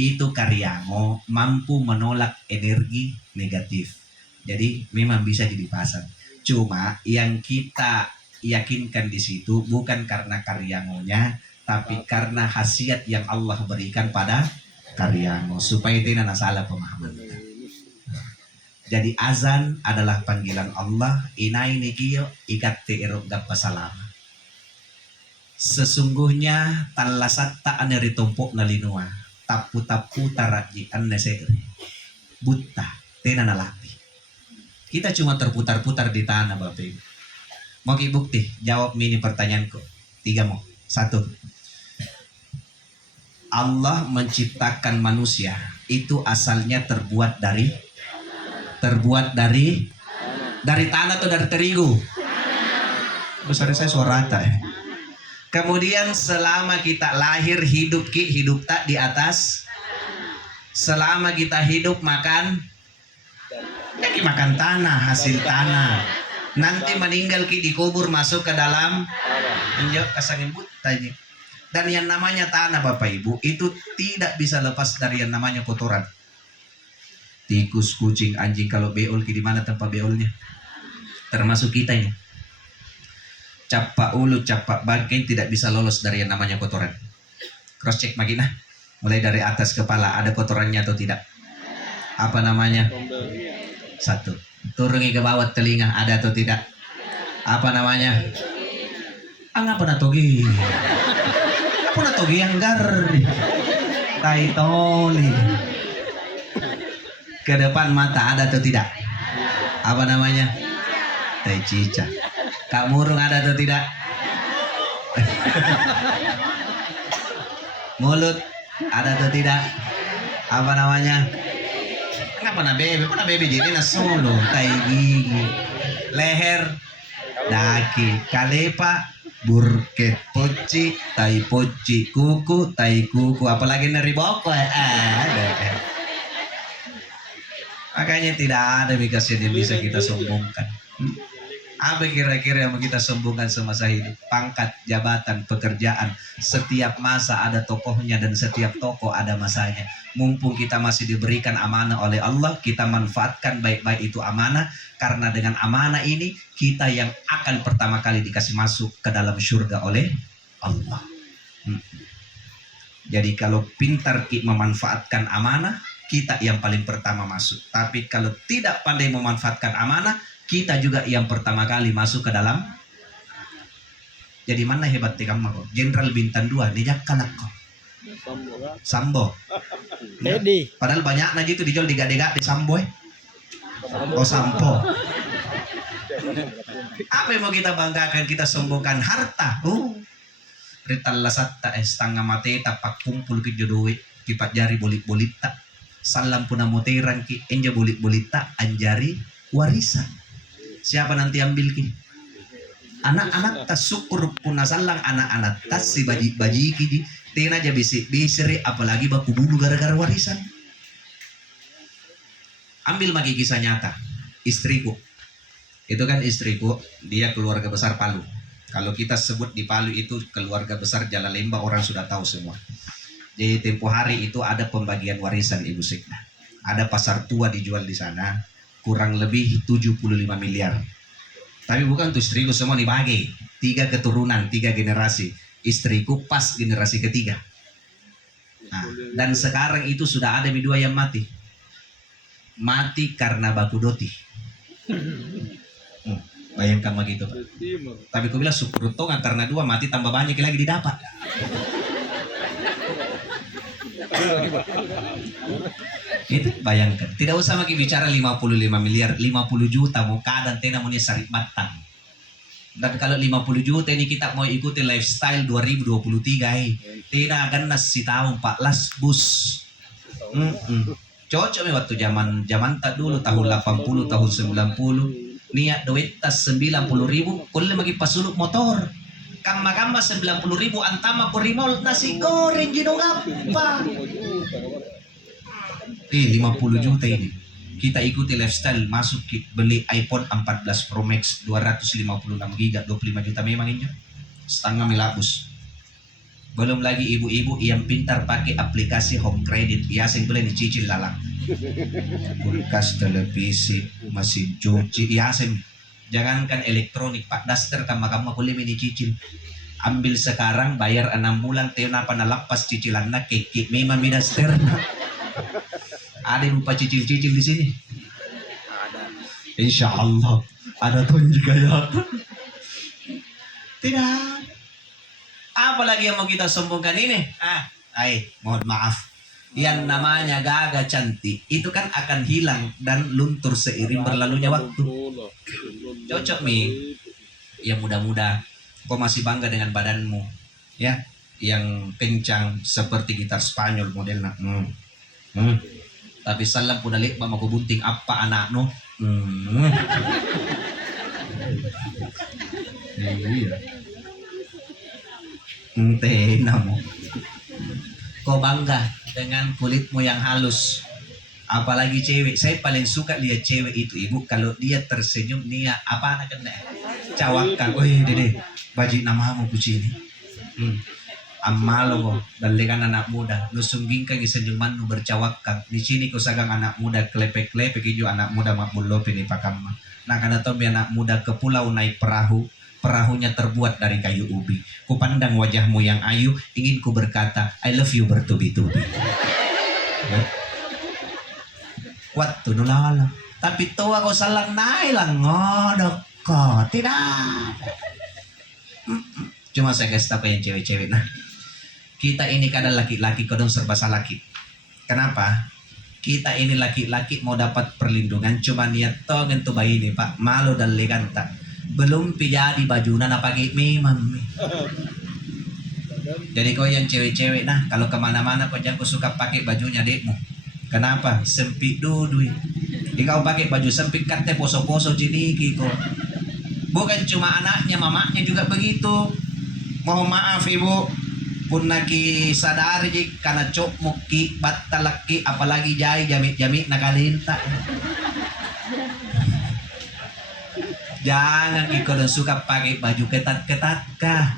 itu karyango mampu menolak energi negatif. Jadi memang bisa dipasang. Cuma yang kita yakinkan di situ bukan karena karyangonya, tapi karena khasiat yang Allah berikan pada karyango supaya tidak salah pemahaman. Jadi azan adalah panggilan Allah. Inai nikiyo ikat teirok gappa salama. Sesungguhnya talasat tak aneri tompok nalinua. Tapu-tapu taraji anneseri buta tena nalapi. Kita cuma terputar-putar di tanah Bapak Ibu. Mau bukti? Jawab mini pertanyaanku. 3 mau. 1. Allah menciptakan manusia itu asalnya terbuat dari tanah atau dari terigu? Besar saya suara rata. Kemudian selama kita lahir hidup tak di atas. Selama kita hidup makan tanah, hasil tanah. Nanti meninggal dikubur masuk ke dalam menjauh kasangin tanya. Dan yang namanya tanah Bapak Ibu itu tidak bisa lepas dari yang namanya kotoran. Tikus, kucing, anjing kalau beol di mana tempat beolnya? Termasuk kita ini. Capak ulut, capak bangkai tidak bisa lolos dari yang namanya kotoran. Cross check Magina. Mulai dari atas kepala ada kotorannya atau tidak? Apa namanya? 1. Turungi ke bawah telinga ada atau tidak? Apa namanya? Apa na togi? Apa na togi yang gardi? Taitoli. Ke depan mata ada atau tidak? Apa namanya? Tai cica. Kak Murung ada atau tidak? Mulut ada atau tidak? Apa namanya? Kenapa na bebe jadi na solo, tai gigi, leher, daki, kalepa, burket, poci, tai poci, kuku, tai kuku, apalagi nari boko ada. Makanya tidak ada bikasi yang bisa kita sombongkan. Apa kira-kira yang mau kita sombongkan semasa hidup? Pangkat, jabatan, pekerjaan. Setiap masa ada tokohnya dan setiap tokoh ada masanya. Mumpung kita masih diberikan amanah oleh Allah, kita manfaatkan baik-baik itu amanah. Karena dengan amanah ini, kita yang akan pertama kali dikasih masuk ke dalam surga oleh Allah. Jadi kalau pintar memanfaatkan amanah, kita yang paling pertama masuk. Tapi kalau tidak pandai memanfaatkan amanah, kita juga yang pertama kali masuk ke dalam. Jadi mana hebat kamu kok? Jenderal bintang 2 nijak kanak kok. Sambo. Ya. Padahal banyak na gitu dijual diga-diga di Sambo. Oh Sampo. Apa yang mau kita banggakan, kita sombongkan? Harta. Rital lasat tak setengah mati tapak kumpul ke jodoh kipat jari bolit-bolit tak. Salam puna moteran ki enja bolit-bolit tak anjari warisan. Siapa nanti ambil kini? Anak-anak tas syukur puna salang anak-anak tas si baji kini tina aja bisiri apalagi baku bulu gara-gara warisan. Ambil lagi kisah nyata istriku. Itu kan istriku, dia keluarga besar Palu. Kalau kita sebut di Palu itu keluarga besar Jalalemba, orang sudah tahu semua. Jadi tempo hari itu ada pembagian warisan Ibu Sekda. Ada pasar tua dijual di sana. Kurang lebih 75 miliar. Tapi bukan tuh istriku semua dibagi. 3 keturunan, 3 generasi. Istriku pas generasi ketiga. Nah, dan sekarang itu sudah ada 2 yang mati. Mati karena baku doti. Bayangkan begitu Pak. Tapi aku bilang syukur tongan karena 2 mati tambah banyak lagi didapat. Itu bayangkan. Tidak usah lagi bicara 55 miliar, 50 juta mau keadaan tena mau sarit batang. Dan kalau 50 juta ini kita mau ikuti lifestyle 2023 tidak akan nasi tahun 14 bus. Cocok nih waktu zaman tak dulu tahun 80 tahun 90 niat duit tas 90.000 kulle lagi pasuluk motor kama 90.000 antama ko rimol nasi goreng ginong apa 50 juta ini kita ikuti lifestyle masuk beli iPhone 14 Pro Max 256 GB 25 juta memang ini setengah milabus. Belum lagi ibu-ibu yang pintar pakai aplikasi home credit biasa yang boleh dicicil lalang kulkas, televisi, mesin cuci biasa. Jangankan elektronik Pak Daster kamu boleh dicicil. Ambil sekarang bayar 6 bulan teo napa nalapas cicilannya kekik memang Daster. Ada yang lupa cicil-cicil di sini? Ada. Insya Allah ada tunjuk ya. Tidak. Apalagi yang mau kita sombongkan ini? Mohon maaf. Yang namanya gagah cantik itu kan akan hilang dan luntur seiring berlalunya waktu. Cocok Mi. Yang muda-muda. Kau masih bangga dengan badanmu, ya? Yang kencang seperti gitar Spanyol modelnya. Tapi salam pun dalik mama ko bunting apa anak no. Iya. Ente namo. Kau bangga dengan kulitmu yang halus. Apalagi cewek. Saya paling suka lihat cewek itu ibu kalau dia tersenyum nia apa anak kena cawakan. Oh iya dede baju namamu puji ini. Amalo ko dalikan anak muda nusungging kang senyuman nu bercawakan di sini ko sagang anak muda klepek-klepek ijo anak muda makbulo pini pakama nah kana to anak muda ke pulau naik perahu perahunya terbuat dari kayu ubi ku pandang wajahmu yang ayu ingin ku berkata I love you bertubi-tubi waktu nulala tapi tua ko salang nailang ngodok ko tidak cuma saya kasih tahu yang cewek-cewek nah kita ini kadang laki-laki kadang serba salah laki. Kenapa? Kita ini laki-laki mau dapat perlindungan cuma niat tong itu bayi ini Pak malu dan leganta belum jadi bajunya na pakai memang. Jadi kau yang cewek-cewek nah kalau kemana-mana kau jangan suka pakai bajunya dekmu. Kenapa? Sempit dulu. Kau pakai baju sempit kate poso-poso jiniki kau. Bukan cuma anaknya, mamanya juga begitu. Mohon maaf ibu. Pun naki sadari jik karena cok muki batalaki apalagi jai jamit-jamit nakalinta. Jangan kiko dan suka pakai baju ketat-ketat kah.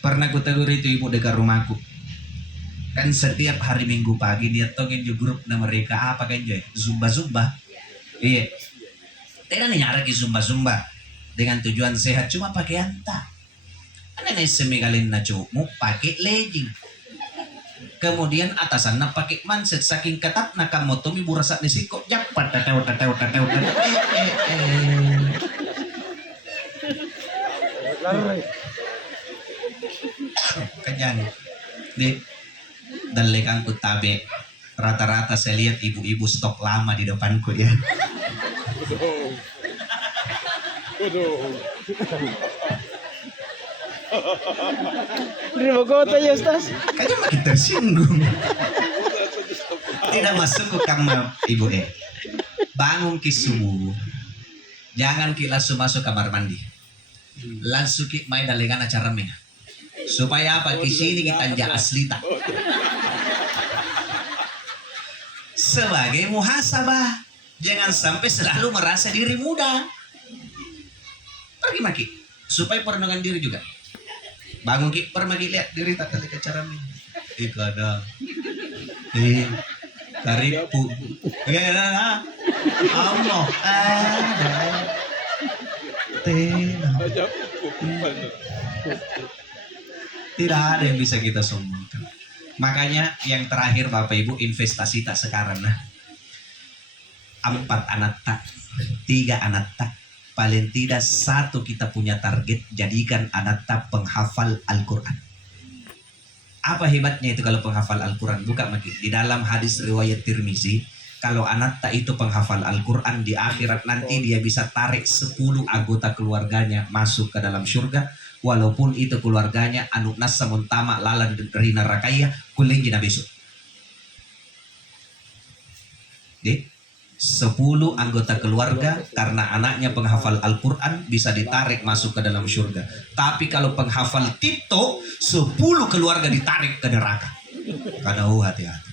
Pernah ku tegur itu ibu dekat rumahku. Kan setiap hari Minggu pagi dia tongin di grup na mereka apa kan joy zumba. Iya. Tidak nyara ki zumba dengan tujuan sehat cuma pakaian tak. Nenek semigalin na cukmu pakai legging. Kemudian atasan na pakai manset saking ketat na kamotomi burasa ni siko japat tatew. Kanyan. Di dalekan ku tabe. Rata-rata saya lihat ibu-ibu stok lama di depanku ya. Terima kota ya Stas. Kayaknya makin tersinggung. Tidak masuk ke kamar ibu bangun ki subuh. Jangan ki langsung masuk kamar mandi. Langsung ki main dalengan acara mina. Supaya apa ki sini kita tanja asli tak. Sebagai muhasabah, jangan sampai selalu merasa diri muda. Pergi maki supaya perenungan diri juga. Bangun ki permagi lihat diri tak kali cara ini. Ikada. Karipu. Allah. Tidak ada yang bisa kita sombongkan. Makanya yang terakhir Bapak Ibu investasi tak sekarang nah. 4 anak tak, 3 anak tak. paling tidak satu kita punya target, jadikan anak penghafal Al-Quran. Apa hebatnya itu kalau penghafal Al-Quran? Buka lagi di dalam hadis riwayat Tirmizi, kalau anak itu penghafal Al-Quran di akhirat nanti dia bisa tarik 10 anggota keluarganya masuk ke dalam surga, walaupun itu keluarganya anu nasa muntama lalan rina rakaya kuling jina besok. Di 10 anggota keluarga karena anaknya penghafal Al-Quran bisa ditarik masuk ke dalam surga. Tapi kalau penghafal Tito, 10 keluarga ditarik ke neraka. Karena hati-hati.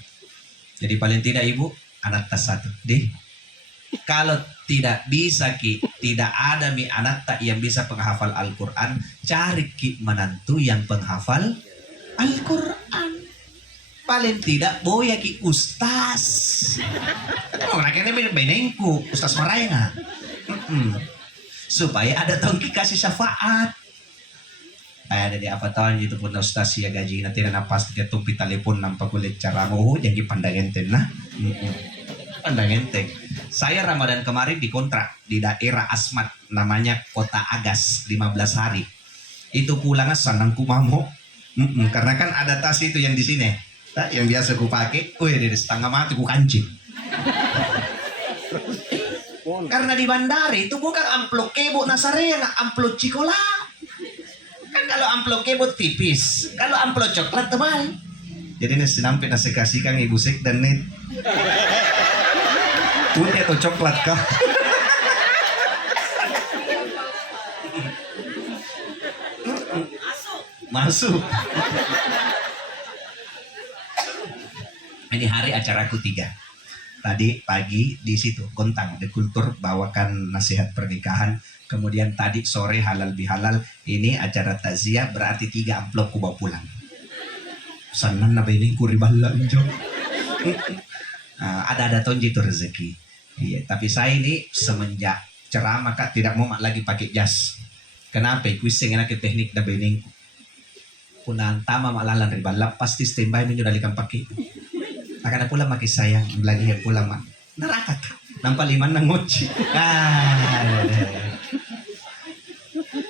Jadi paling tidak ibu, anak tas satu. Deh, kalau tidak bisa tidak ada mi anak tak yang bisa penghafal Al-Quran, cari menantu yang penghafal Al-Quran. Paling tidak boya ustaz. Mau nakene benengku ustaz Maraina. Supaya ada tongki kasih syafaat. Ada di apa tahun itu pun ustaz ya gaji nanti na pas dia tumpi telepon nampak kulit cara mau jadi pandangan nah. Pandangan teh. Saya Ramadan kemarin dikontrak di daerah Asmat namanya Kota Agas 15 hari. Itu pulangnya sanang kumamo. Karena kan ada tas itu yang di sini. Yang biasa ku pakai, dari setengah mati ku kancing. Karena di bandara itu bukan amplop kebo Nasarea, amplop cikola. Kan kalau amplop kebo tipis, kalau amplop coklat tebal. Jadi nasi sampai nasi kasihkan ibu sek dan net. Putih atau coklat kah? Masuk. Ini hari acaraku 3. Tadi pagi di situ Kontang di Kultur bawakan nasihat pernikahan. Kemudian tadi sore halal bihalal. Ini acara takziah berarti 3 amplop ku bawa pulang. Sanan na ini ku ribala injo. Ada tonji itu rezeki. Iya, tapi saya ini semenjak ceramah kak tidak mau lagi pakai jas. Kenapa? Kuising enak teknik na bening. Punang tama malalan ribala pasti standby minyo dalikan pakai. Akan pula maki sayang lagi pula mak neraka nampak liman nang ngoci.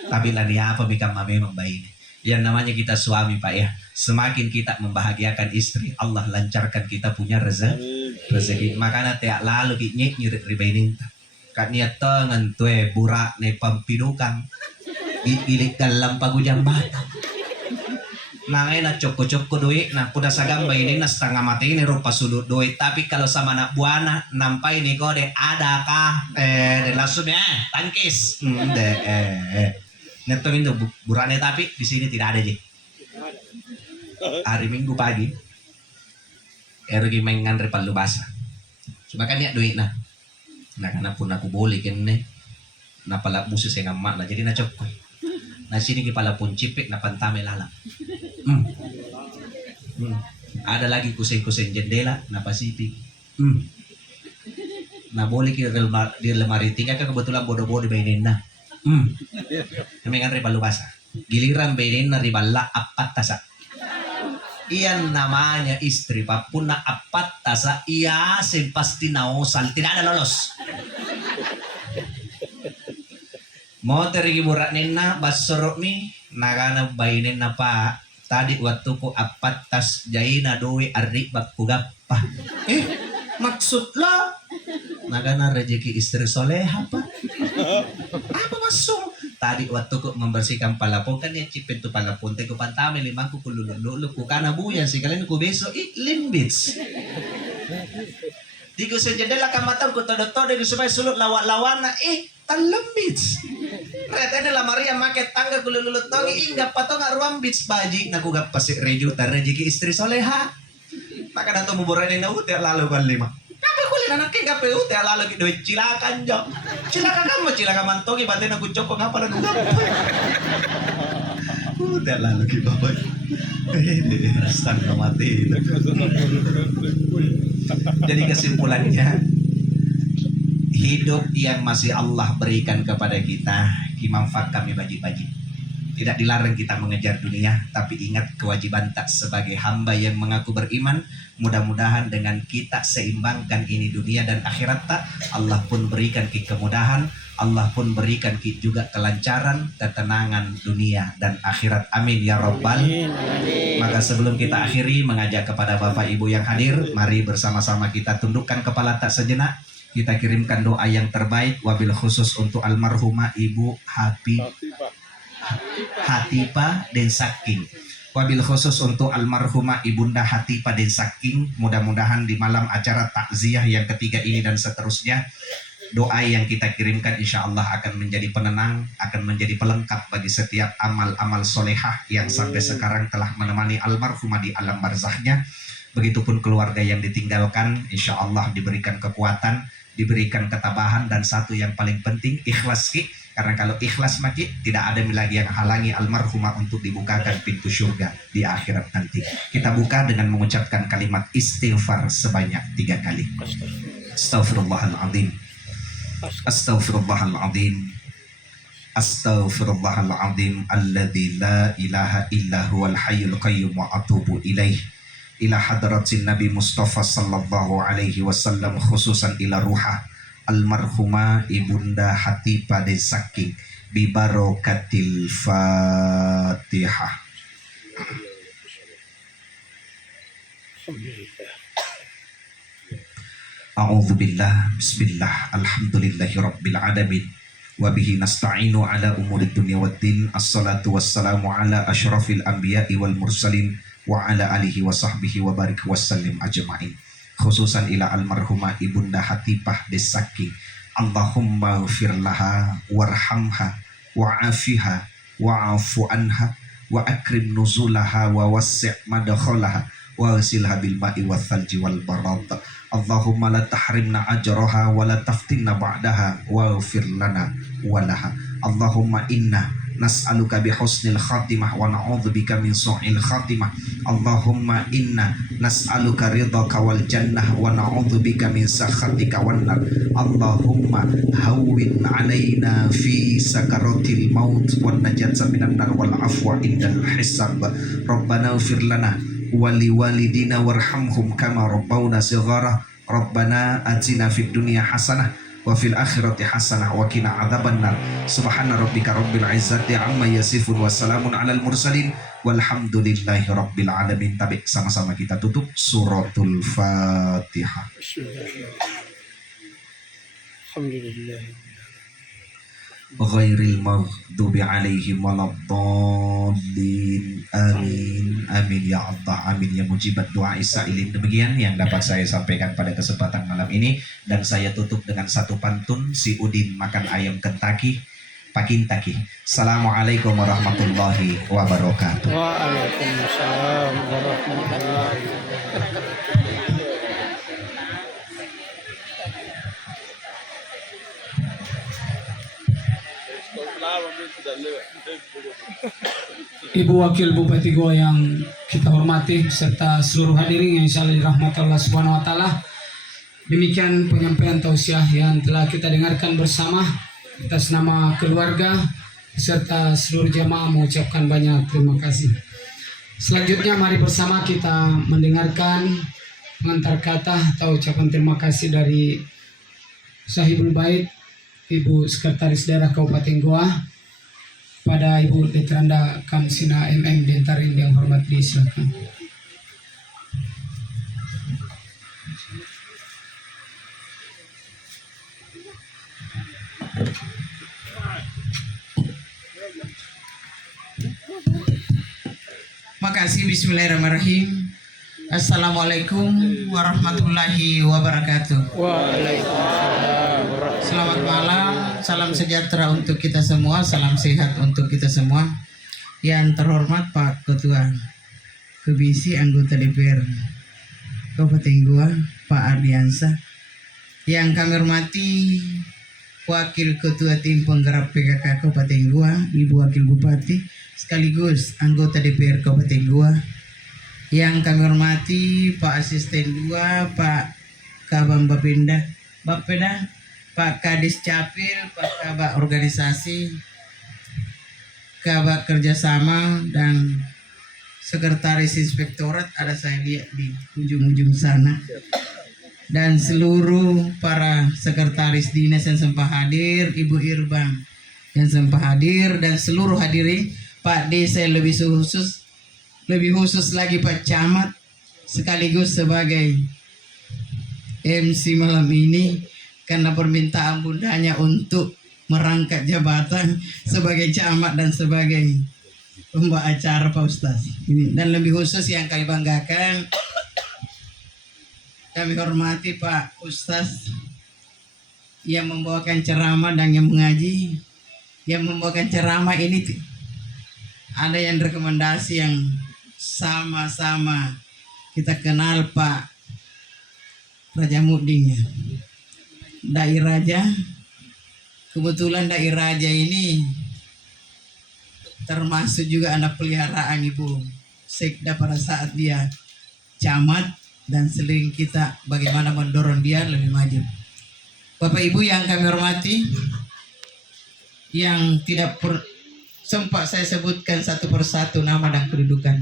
Tapi lah dia apa bika memang baik. Yang namanya kita suami pak ya, semakin kita membahagiakan istri, Allah lancarkan kita punya rezeki. Makanya tiap lalu kita nyirit ribainin. Kat niat tangan tue burak ne pampidukang, bilik dalam pagujang batang. Nangay na coko-coko duit na kuda sa gambay ini na setengah mati ini rupa sudut duit tapi kalau sama anak buana nampai nih kode ada kah de langsung ya tangkis netong itu burane tapi di sini tidak ada ji hari Minggu pagi erogi main ngantri palu basah cuma kan ya duit nah karena pun aku boleh kan nih na pala busi saya ngamak nah jadi na coko nah sini kepala pun cipik na pantame lalang. Ada lagi kusen-kusen jendela na Pasifik. Nah boleh kita di lemari tinggal kan kebetulan bodoh-bodoh bainin na. Kami kan riba lubasa. Giliran bainin na ribala apat tasa. Iyan namanya istri papun na apat tasa iya pasti naosal tidak ada lolos. Mau terigi burak nena basorok mi nagana bainin na pa tadi waktu ko apat tas jaina doe ari bakku gappa maksudlah nagana rezeki istri soleh apa masuk tadi waktu ko membersihkan palapon kan ya cipin tu palapon te ko pantame limangku kululu ko kana buya si kalian ko beso limbits di ko sa jendela kamatang ko todo-todo di supaya sulut lawak-lawana talambits. Rete de la Maria make tangga kulululut tongi inggap patonga ruang beach baji nagugap pasik rejuta rezeki istri soleha. Maka dato muborane na ute lalu kan 5. Kape kulin anak ke kape ute lalu gitu cilakan jo. Cilaka kamu cilaka mantongi batin aku cokok ngapa nagugap. Ute lalu ki bapak. Setengah mati. Jadi kesimpulannya hidup yang masih Allah berikan kepada kita dimanfaat kami bagi-bagi. Tidak dilarang kita mengejar dunia, tapi ingat kewajiban tak sebagai hamba yang mengaku beriman Mudah-mudahan dengan kita seimbangkan ini dunia dan akhirat tak, Allah pun berikan kita kemudahan, Allah pun berikan kita juga kelancaran, ketenangan dunia dan akhirat. Amin ya Rabbal. Maka sebelum kita akhiri, mengajak kepada Bapak Ibu yang hadir, mari bersama-sama kita tundukkan kepala tak sejenak. Kita kirimkan doa yang terbaik, wabil khusus untuk almarhumah Ibu Hatipa Den Saking. Wabil khusus untuk almarhumah Ibunda Hatipa Den Saking. Mudah-mudahan di malam acara takziah yang ketiga ini dan seterusnya, doa yang kita kirimkan insya Allah akan menjadi penenang, akan menjadi pelengkap bagi setiap amal-amal solehah yang sampai sekarang telah menemani almarhumah di alam barzahnya. Begitupun keluarga yang ditinggalkan, insya Allah diberikan kekuatan, diberikan ketabahan, dan satu yang paling penting, ikhlas ki. Karena kalau ikhlas maki, tidak ada lagi yang halangi almarhumah untuk dibukakan pintu surga di akhirat nanti. Kita buka dengan mengucapkan kalimat istighfar sebanyak 3 kali. Astaghfirullahaladzim. Astaghfirullahaladzim. Astaghfirullahaladzim. Alladzi la ilaha illa huwal hayyul qayyum wa atubu ilaih. Ila hadratin Nabi Mustafa sallallahu alaihi wasallam, khususan ila ruha almarhumah Ibunda Hatipa Den Saking bi barokatil Fatihah. A'udzu billah, bismillah, alhamdulillahi rabbil alamin, wa bihi nasta'inu ala umuri dunya waddin. Assalatu wassalamu ala asyrafil anbiya'i wal mursalin wa ala alihi wa sahbihi wa barik wasallim ajma'in. Khususan ila almarhumah Ibunda Hatipah Den Saking. Allahumma ghfir laha warhamha wa'afiha wa'afu anha wa akrim nuzulaha wa wassi' madkhalaha wa ghasilha bil ma'i wal thalji wal barad. Allahumma la tahrimna ajraha wa la taftinna ba'daha wa ghfir lana wa laha. Allahumma inna nas'aluka bi husnil khatimah wa na'udzubika min su'il khatimah. Allahumma inna nas'aluka ridhaka wal jannah wa na'udzubika min sakhatika wan nar. Allahumma hawwin 'alaina fi sakaratil maut wan najata minan nar wal afwa indal hisab. Rabbana ighfir lana wa liwalidina warhamhum kama rabbawna shighara. Rabbana atina fid dunya hasanah wa fil akhirati hasanah wa qina adzabannar. Subhana rabbika rabbil izzati amma yasifun wa salamun alal mursalin walhamdulillahi rabbil alamin. Tapi sama-sama kita tutup suratul Fatihah. Alhamdulillah. Ghairil maghdubi alaihim waladdallin. Amin. Amin ya Allah. Amin ya mujibat doa isailin. Demikian yang dapat saya sampaikan pada kesempatan malam ini, dan saya tutup dengan satu pantun. Si Udin makan ayam Kentucky Pakintaki. Assalamualaikum warahmatullahi wabarakatuh. Waalaikumsalam warahmatullahi wabarakatuh. Ibu Wakil Bupati Goa yang kita hormati serta seluruh hadirin yang insyaallah dirahmati Allah Subhanahu wa taala. Demikian penyampaian tausiah yang telah kita dengarkan bersama. Atas nama keluarga serta seluruh jamaah mengucapkan banyak terima kasih. Selanjutnya mari bersama kita mendengarkan pengantar kata atau ucapan terima kasih dari Sahibul Bait Ibu Sekretaris Daerah Kabupaten Goa pada Ibu Letranda Kamsina MM Dentarin yang hormat, disilakan. Makasih, bismillahirrahmanirrahim. Assalamualaikum warahmatullahi wabarakatuh. Waalaikumsalam warahmatullahi. Selamat malam, salam sejahtera untuk kita semua, salam sehat untuk kita semua. Yang terhormat Pak Ketua Komisi Anggota DPR Kabupaten Goa, Pak Ardiansa. Yang kami hormati Wakil Ketua Tim Penggerak PKK Kabupaten Goa, Ibu Wakil Bupati, sekaligus anggota DPR Kabupaten Goa. Yang kami hormati Pak Asisten 2, Pak Kabang Bapenda, Pak Kadis Capil, Pak Kabak Organisasi, Kabak Kerjasama, dan sekretaris inspektorat ada saya lihat di ujung-ujung sana, dan seluruh para sekretaris dinas yang sempat hadir, Ibu Irbang yang sempat hadir, dan seluruh hadirin, Pak Desa yang lebih khusus lagi Pak Camat, sekaligus sebagai MC malam ini karena permintaan bundanya untuk merangkap jabatan sebagai camat dan sebagai pembawa acara Pak Ustaz. Dan lebih khusus yang kami banggakan, kami hormati Pak Ustaz yang membawakan ceramah dan yang mengaji. Yang membawakan ceramah ini ada yang rekomendasi yang sama-sama kita kenal Pak Raja Muding ya. Dai Raja, kebetulan Dai Raja ini termasuk juga anak peliharaan Ibu Sekda pada saat dia camat, dan sering kita bagaimana mendorong dia lebih maju. Bapak Ibu yang kami hormati, yang tidak sempat saya sebutkan satu persatu nama dan kedudukan.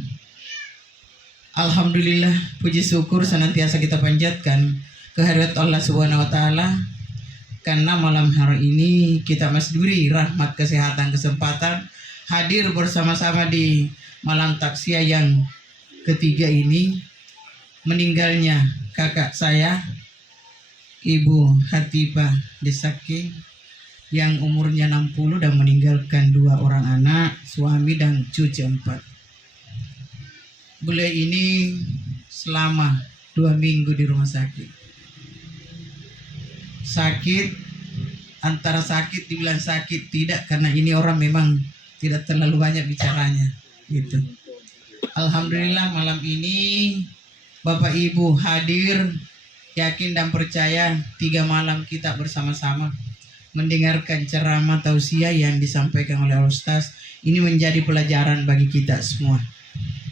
Alhamdulillah, puji syukur senantiasa kita panjatkan kehadirat Allah Subhanahu wa taala, karena malam hari ini kita masih diberi rahmat, kesehatan, kesempatan hadir bersama-sama di malam takziah yang ketiga ini, meninggalnya kakak saya Ibu Hatibah Desaki yang umurnya 60 dan meninggalkan 2 orang anak, suami dan cucu 4. Beliau ini selama 2 minggu di rumah sakit. Sakit, antara sakit dibilang sakit tidak, karena ini orang memang tidak terlalu banyak bicaranya gitu. Alhamdulillah malam ini Bapak Ibu hadir, yakin dan percaya 3 malam kita bersama-sama mendengarkan ceramah tausiah yang disampaikan oleh Ustaz. Ini menjadi pelajaran bagi kita semua,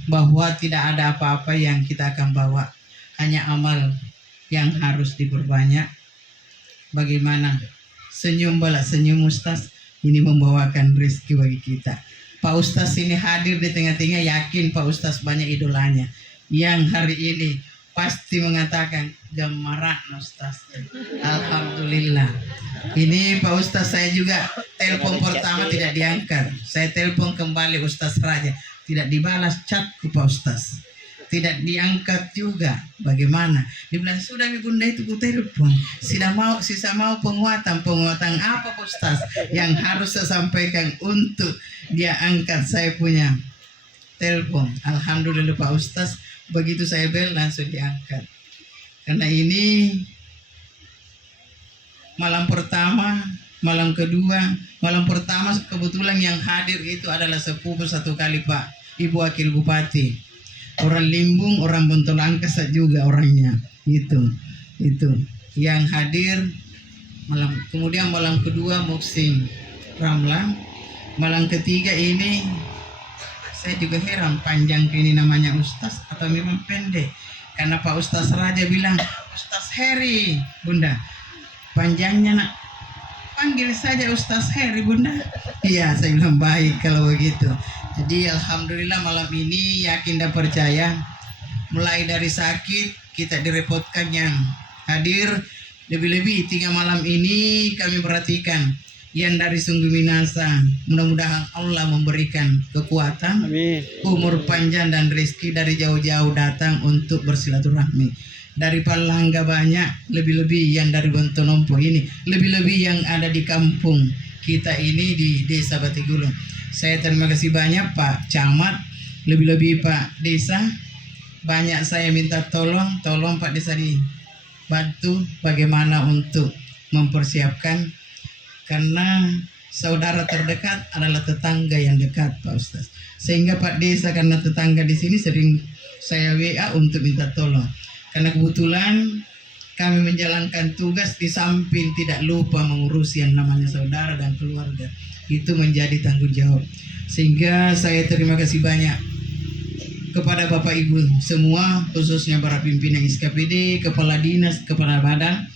bahwa tidak ada apa-apa yang kita akan bawa, hanya amal yang harus diperbanyak. Bagaimana senyum balak senyum Ustaz ini membawakan rezeki bagi kita. Pak Ustaz ini hadir di tengah-tengah, yakin Pak Ustaz banyak idolanya yang hari ini pasti mengatakan gemarak Ustaz. Alhamdulillah. Ini Pak Ustaz, saya juga telepon pertama tidak diangkat. Saya telepon kembali Ustaz Raja, tidak dibalas chatku Pak Ustaz. Tidak diangkat juga. Bagaimana? Dibilang sudah Bunda itu ku telepon. Sisa mau penguatan apa Pak Ustaz yang harus saya sampaikan untuk dia angkat saya punya telepon. Alhamdulillah Pak Ustaz, begitu saya bel langsung diangkat. Karena ini malam pertama, malam kedua, malam pertama kebetulan yang hadir itu adalah sepupu satu kali Pak Ibu Wakil Bupati, orang Limbung, orang Bontolangkasa juga orangnya. Itu yang hadir malam. Kemudian malam kedua Muksing Ramlan, malam ketiga ini saya juga heran panjang ini namanya Ustaz atau memang pendek, karena Pak Ustaz Raja bilang Ustaz Heri Bunda, panjangnya nak panggil saja Ustaz Heri Bunda. Iya, saya bilang baik kalau begitu. Jadi alhamdulillah malam ini yakin dan percaya, mulai dari sakit kita direpotkan yang hadir, lebih-lebih 3 malam ini kami perhatikan yang dari Sungguh Minasa. Mudah-mudahan Allah memberikan kekuatan, Amin. umur panjang dan rezeki dari jauh-jauh datang untuk bersilaturahmi. Dari Palangga banyak, lebih-lebih yang dari Bontonompo ini, lebih-lebih yang ada di kampung kita ini di Desa Batigulung. Saya terima kasih banyak Pak Camat, lebih-lebih Pak Desa. Banyak saya minta tolong Pak Desa dibantu bagaimana untuk mempersiapkan, karena saudara terdekat adalah tetangga yang dekat Pak Ustaz. Sehingga Pak Desa karena tetangga di sini sering saya WA untuk minta tolong. Karena kebetulan kami menjalankan tugas di samping tidak lupa mengurusi yang namanya saudara dan keluarga. Itu menjadi tanggung jawab. Sehingga saya terima kasih banyak kepada Bapak Ibu semua, khususnya para pimpinan SKPD, Kepala Dinas, Kepala Badan,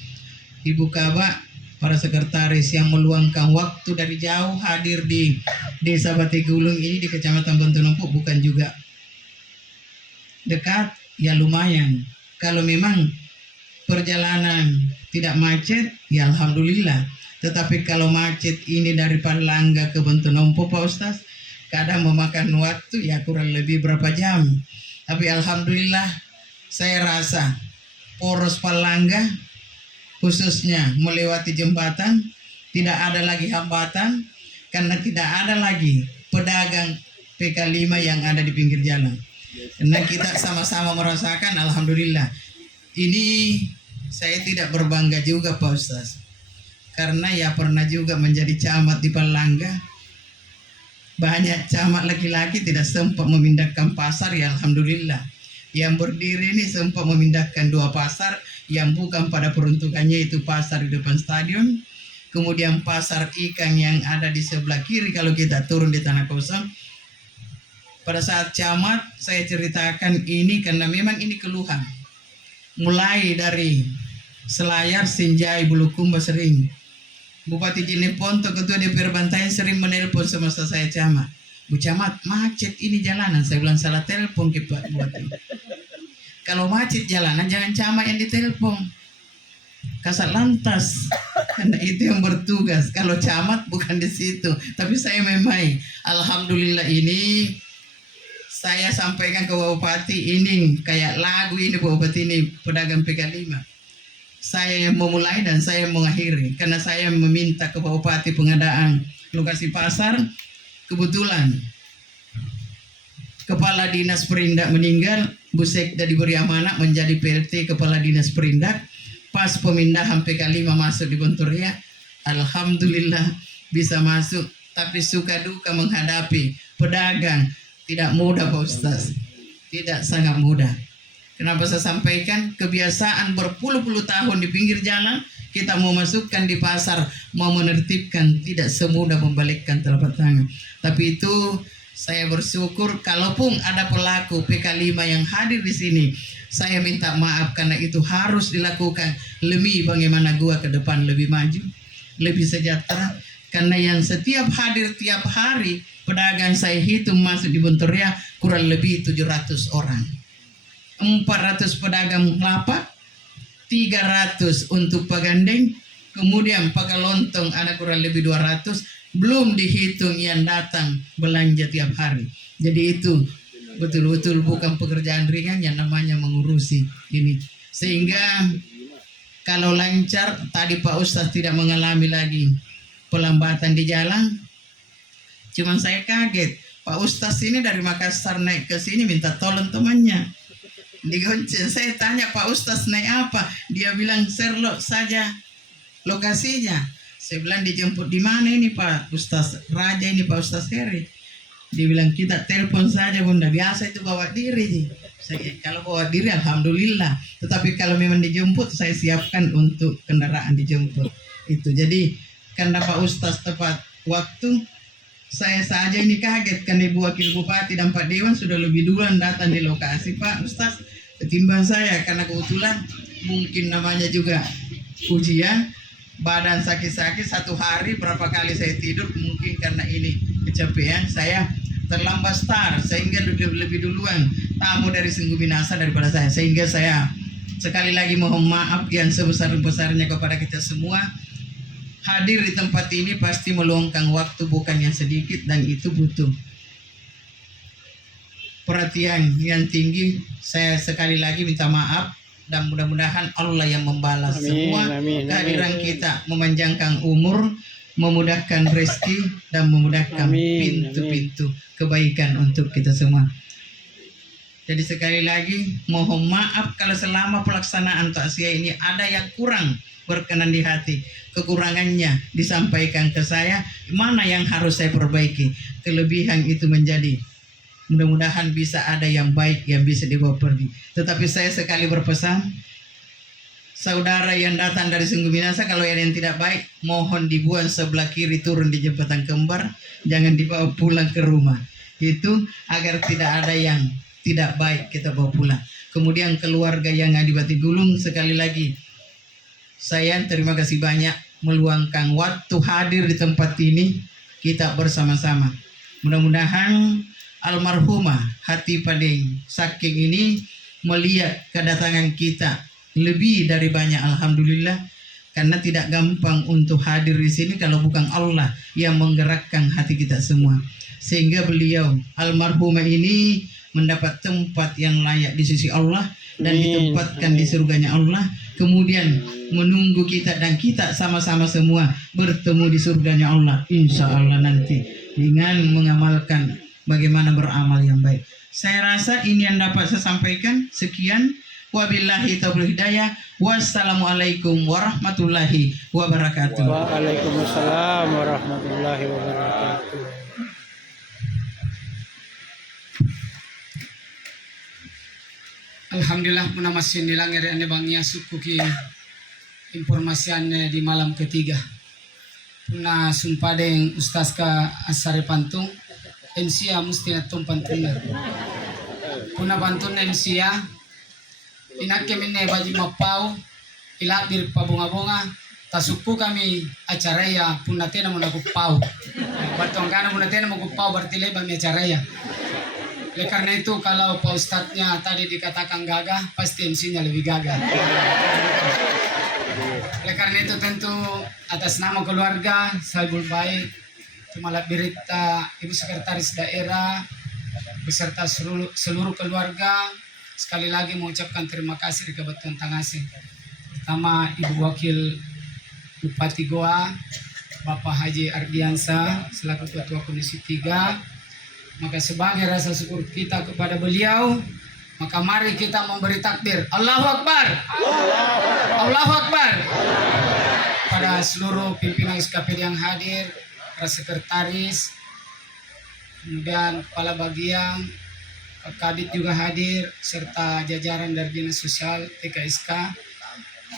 Ibu Kabak, para sekretaris yang meluangkan waktu dari jauh hadir di Desa Batigulung ini di Kecamatan Bontonompo, bukan juga dekat ya lumayan. Kalau memang perjalanan tidak macet ya alhamdulillah. Tetapi kalau macet ini dari Palangga ke Bentonompo Pak Ustaz, kadang memakan waktu ya kurang lebih berapa jam. Tapi alhamdulillah saya rasa poros Palangga khususnya melewati jembatan tidak ada lagi hambatan karena tidak ada lagi pedagang PK5 yang ada di pinggir jalan. Karena kita sama-sama merasakan alhamdulillah. Ini saya tidak berbangga juga Pak Ustaz. Karena ya pernah juga menjadi camat di Palangga. Banyak camat laki-laki tidak sempat memindahkan pasar ya alhamdulillah. Yang berdiri ini sempat memindahkan 2 pasar yang bukan pada peruntukannya, itu pasar di depan stadion. Kemudian pasar ikan yang ada di sebelah kiri kalau kita turun di tanah kosong. Pada saat camat saya ceritakan ini karena memang ini keluhan. Mulai dari Selayar, Sinjai, Bulukumba sering. Bupati Jeneponto, Ketua DPR Bantayan sering menelpon semasa saya camat. Bu Camat, macet ini jalanan. Saya bilang salah telepon ke Pak Bupati. Kalau macet jalanan jangan camat yang ditelepon. Kasat lantas. Karena itu yang bertugas. Kalau camat bukan di situ. Tapi saya memang alhamdulillah ini saya sampaikan ke Bupati ini kayak lagu ini Bupati ini pedagang PK5. Saya yang memulai dan saya mengakhiri karena saya meminta ke Bupati pengadaan lokasi pasar. Kebetulan Kepala Dinas Perindak meninggal, Bu Sekda diberi amanah menjadi PLT Kepala Dinas Perindak. Pas pemindahan PK5 masuk di Benturia, alhamdulillah bisa masuk. Tapi suka duka menghadapi pedagang tidak mudah Pak Ustaz. Tidak sangat mudah. Kenapa saya sampaikan? Kebiasaan berpuluh-puluh tahun di pinggir jalan, kita mau masukkan di pasar, mau menertibkan, tidak semudah membalikkan telapak tangan. Tapi itu saya bersyukur kalaupun ada pelaku PK5 yang hadir di sini, saya minta maaf karena itu harus dilakukan lebih bagaimana gua ke depan lebih maju, lebih sejahtera. Karena yang setiap hadir tiap hari pedagang saya hitung masuk di Benturia kurang lebih 700 orang. 400 pedagang lapak, 300 untuk pegandeng, kemudian Pagalontong ada kurang lebih 200, belum dihitung yang datang belanja tiap hari. Jadi itu betul-betul bukan pekerjaan ringan yang namanya mengurusi ini. Sehingga kalau lancar, tadi Pak Ustaz tidak mengalami lagi pelambatan di jalan. Cuman saya kaget, Pak Ustaz ini dari Makassar naik ke sini minta tolong temannya. Digonceng, saya tanya Pak Ustaz naik apa? Dia bilang Sherlock saja lokasinya. Saya bilang dijemput di mana ini Pak Ustaz Raja ini Pak Ustaz Heri. Dia bilang kita telepon saja Bunda, biasa itu bawa diri. Saya, kalau bawa diri alhamdulillah. Tetapi kalau memang dijemput saya siapkan untuk kendaraan dijemput. Itu jadi karena Pak Ustaz tepat waktu, saya saja ini kaget karena Ibu Wakil Bupati dan Pak Dewan sudah lebih duluan datang di lokasi Pak Ustaz ketimbang saya karena kebetulan mungkin namanya juga ujian, badan sakit-sakit 1 hari berapa kali saya tidur, mungkin karena ini kecapean saya terlambat start sehingga lebih duluan tamu dari Sungguh Minasa daripada saya, sehingga saya sekali lagi mohon maaf yang sebesar-besarnya kepada kita semua. Hadir di tempat ini pasti meluangkan waktu bukan yang sedikit dan itu butuh perhatian yang tinggi. Saya sekali lagi minta maaf dan mudah-mudahan Allah yang membalas semua kehadiran kita, memanjangkan umur, memudahkan rezeki dan memudahkan pintu-pintu kebaikan untuk kita semua. Jadi sekali lagi mohon maaf kalau selama pelaksanaan takziah ini ada yang kurang berkenan di hati, kekurangannya disampaikan ke saya, mana yang harus saya perbaiki, kelebihan itu menjadi mudah-mudahan bisa ada yang baik yang bisa dibawa pergi. Tetapi saya sekali berpesan, saudara yang datang dari Sungguh Minasa, kalau yang tidak baik mohon dibuang sebelah kiri turun di jembatan kembar, jangan dibawa pulang ke rumah. Itu agar tidak ada yang tidak baik kita bawa pulang. Kemudian keluarga yang ada di Batigulung, sekali lagi saya terima kasih banyak meluangkan waktu hadir di tempat ini kita bersama-sama. Mudah-mudahan almarhumah Hati Padeng Saking ini melihat kedatangan kita lebih dari banyak, alhamdulillah, karena tidak gampang untuk hadir di sini kalau bukan Allah yang menggerakkan hati kita semua, sehingga beliau almarhumah ini mendapat tempat yang layak di sisi Allah dan ditempatkan di surganya Allah, kemudian menunggu kita dan kita sama-sama semua bertemu di surganya Allah insya Allah nanti dengan mengamalkan bagaimana beramal yang baik. Saya rasa ini yang dapat saya sampaikan. Sekian, wabillahi taufiq hidayah, wassalamualaikum warahmatullahi wabarakatuh. Waalaikumsalam warahmatullahi wabarakatuh. Alhamdulillah puna masih nilangir ane bangnya suku ki informasiannya di malam ketiga. Puna sumpadeng Ustaz ka asare pantung ensia musti natung pantuna. Puna pantun ensia inakke minne baji mapau ilabir pabunga-bunga tasuku kami acara ya puna tena muna kupau. Bartong kana puna tena mau kupau berarti lebam acara ya. Oleh karena itu kalau Pak Ustadznya tadi dikatakan gagah, pasti MC-nya lebih gagah. Oleh karena itu tentu atas nama keluarga Saibul Baik, Tumala Birita, Ibu Sekretaris Daerah, beserta seluruh keluarga, sekali lagi mengucapkan terima kasih di Kabupaten Tangase. Pertama Ibu Wakil Bupati Goa, Bapak Haji Ardiansa, selaku Ketua Komisi 3, maka sebagai rasa syukur kita kepada beliau, maka mari kita memberi takbir. Allahu Akbar. Allahu Akbar. Pada seluruh pimpinan SKPD yang hadir, para sekretaris, kemudian kepala bagian, Pak Kadit juga hadir, serta jajaran dari Dinas Sosial TKSK,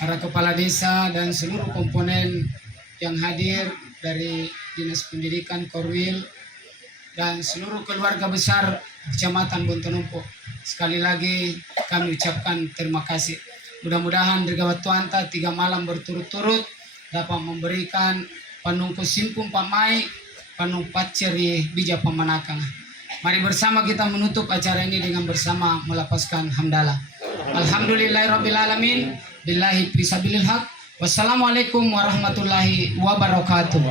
para kepala desa dan seluruh komponen yang hadir dari Dinas Pendidikan Korwil, dan seluruh keluarga besar Kecamatan Bontonompo. Sekali lagi kami ucapkan terima kasih. Mudah-mudahan Dirgawat Tuanta 3 malam berturut-turut dapat memberikan panungku simpung pamai, panumpat ceri bija pamanakang. Mari bersama kita menutup acara ini dengan bersama melapaskan hamdalah. Alhamdulillahirabbil alamin, billahi fisabilil haq. Wassalamualaikum warahmatullahi wabarakatuh.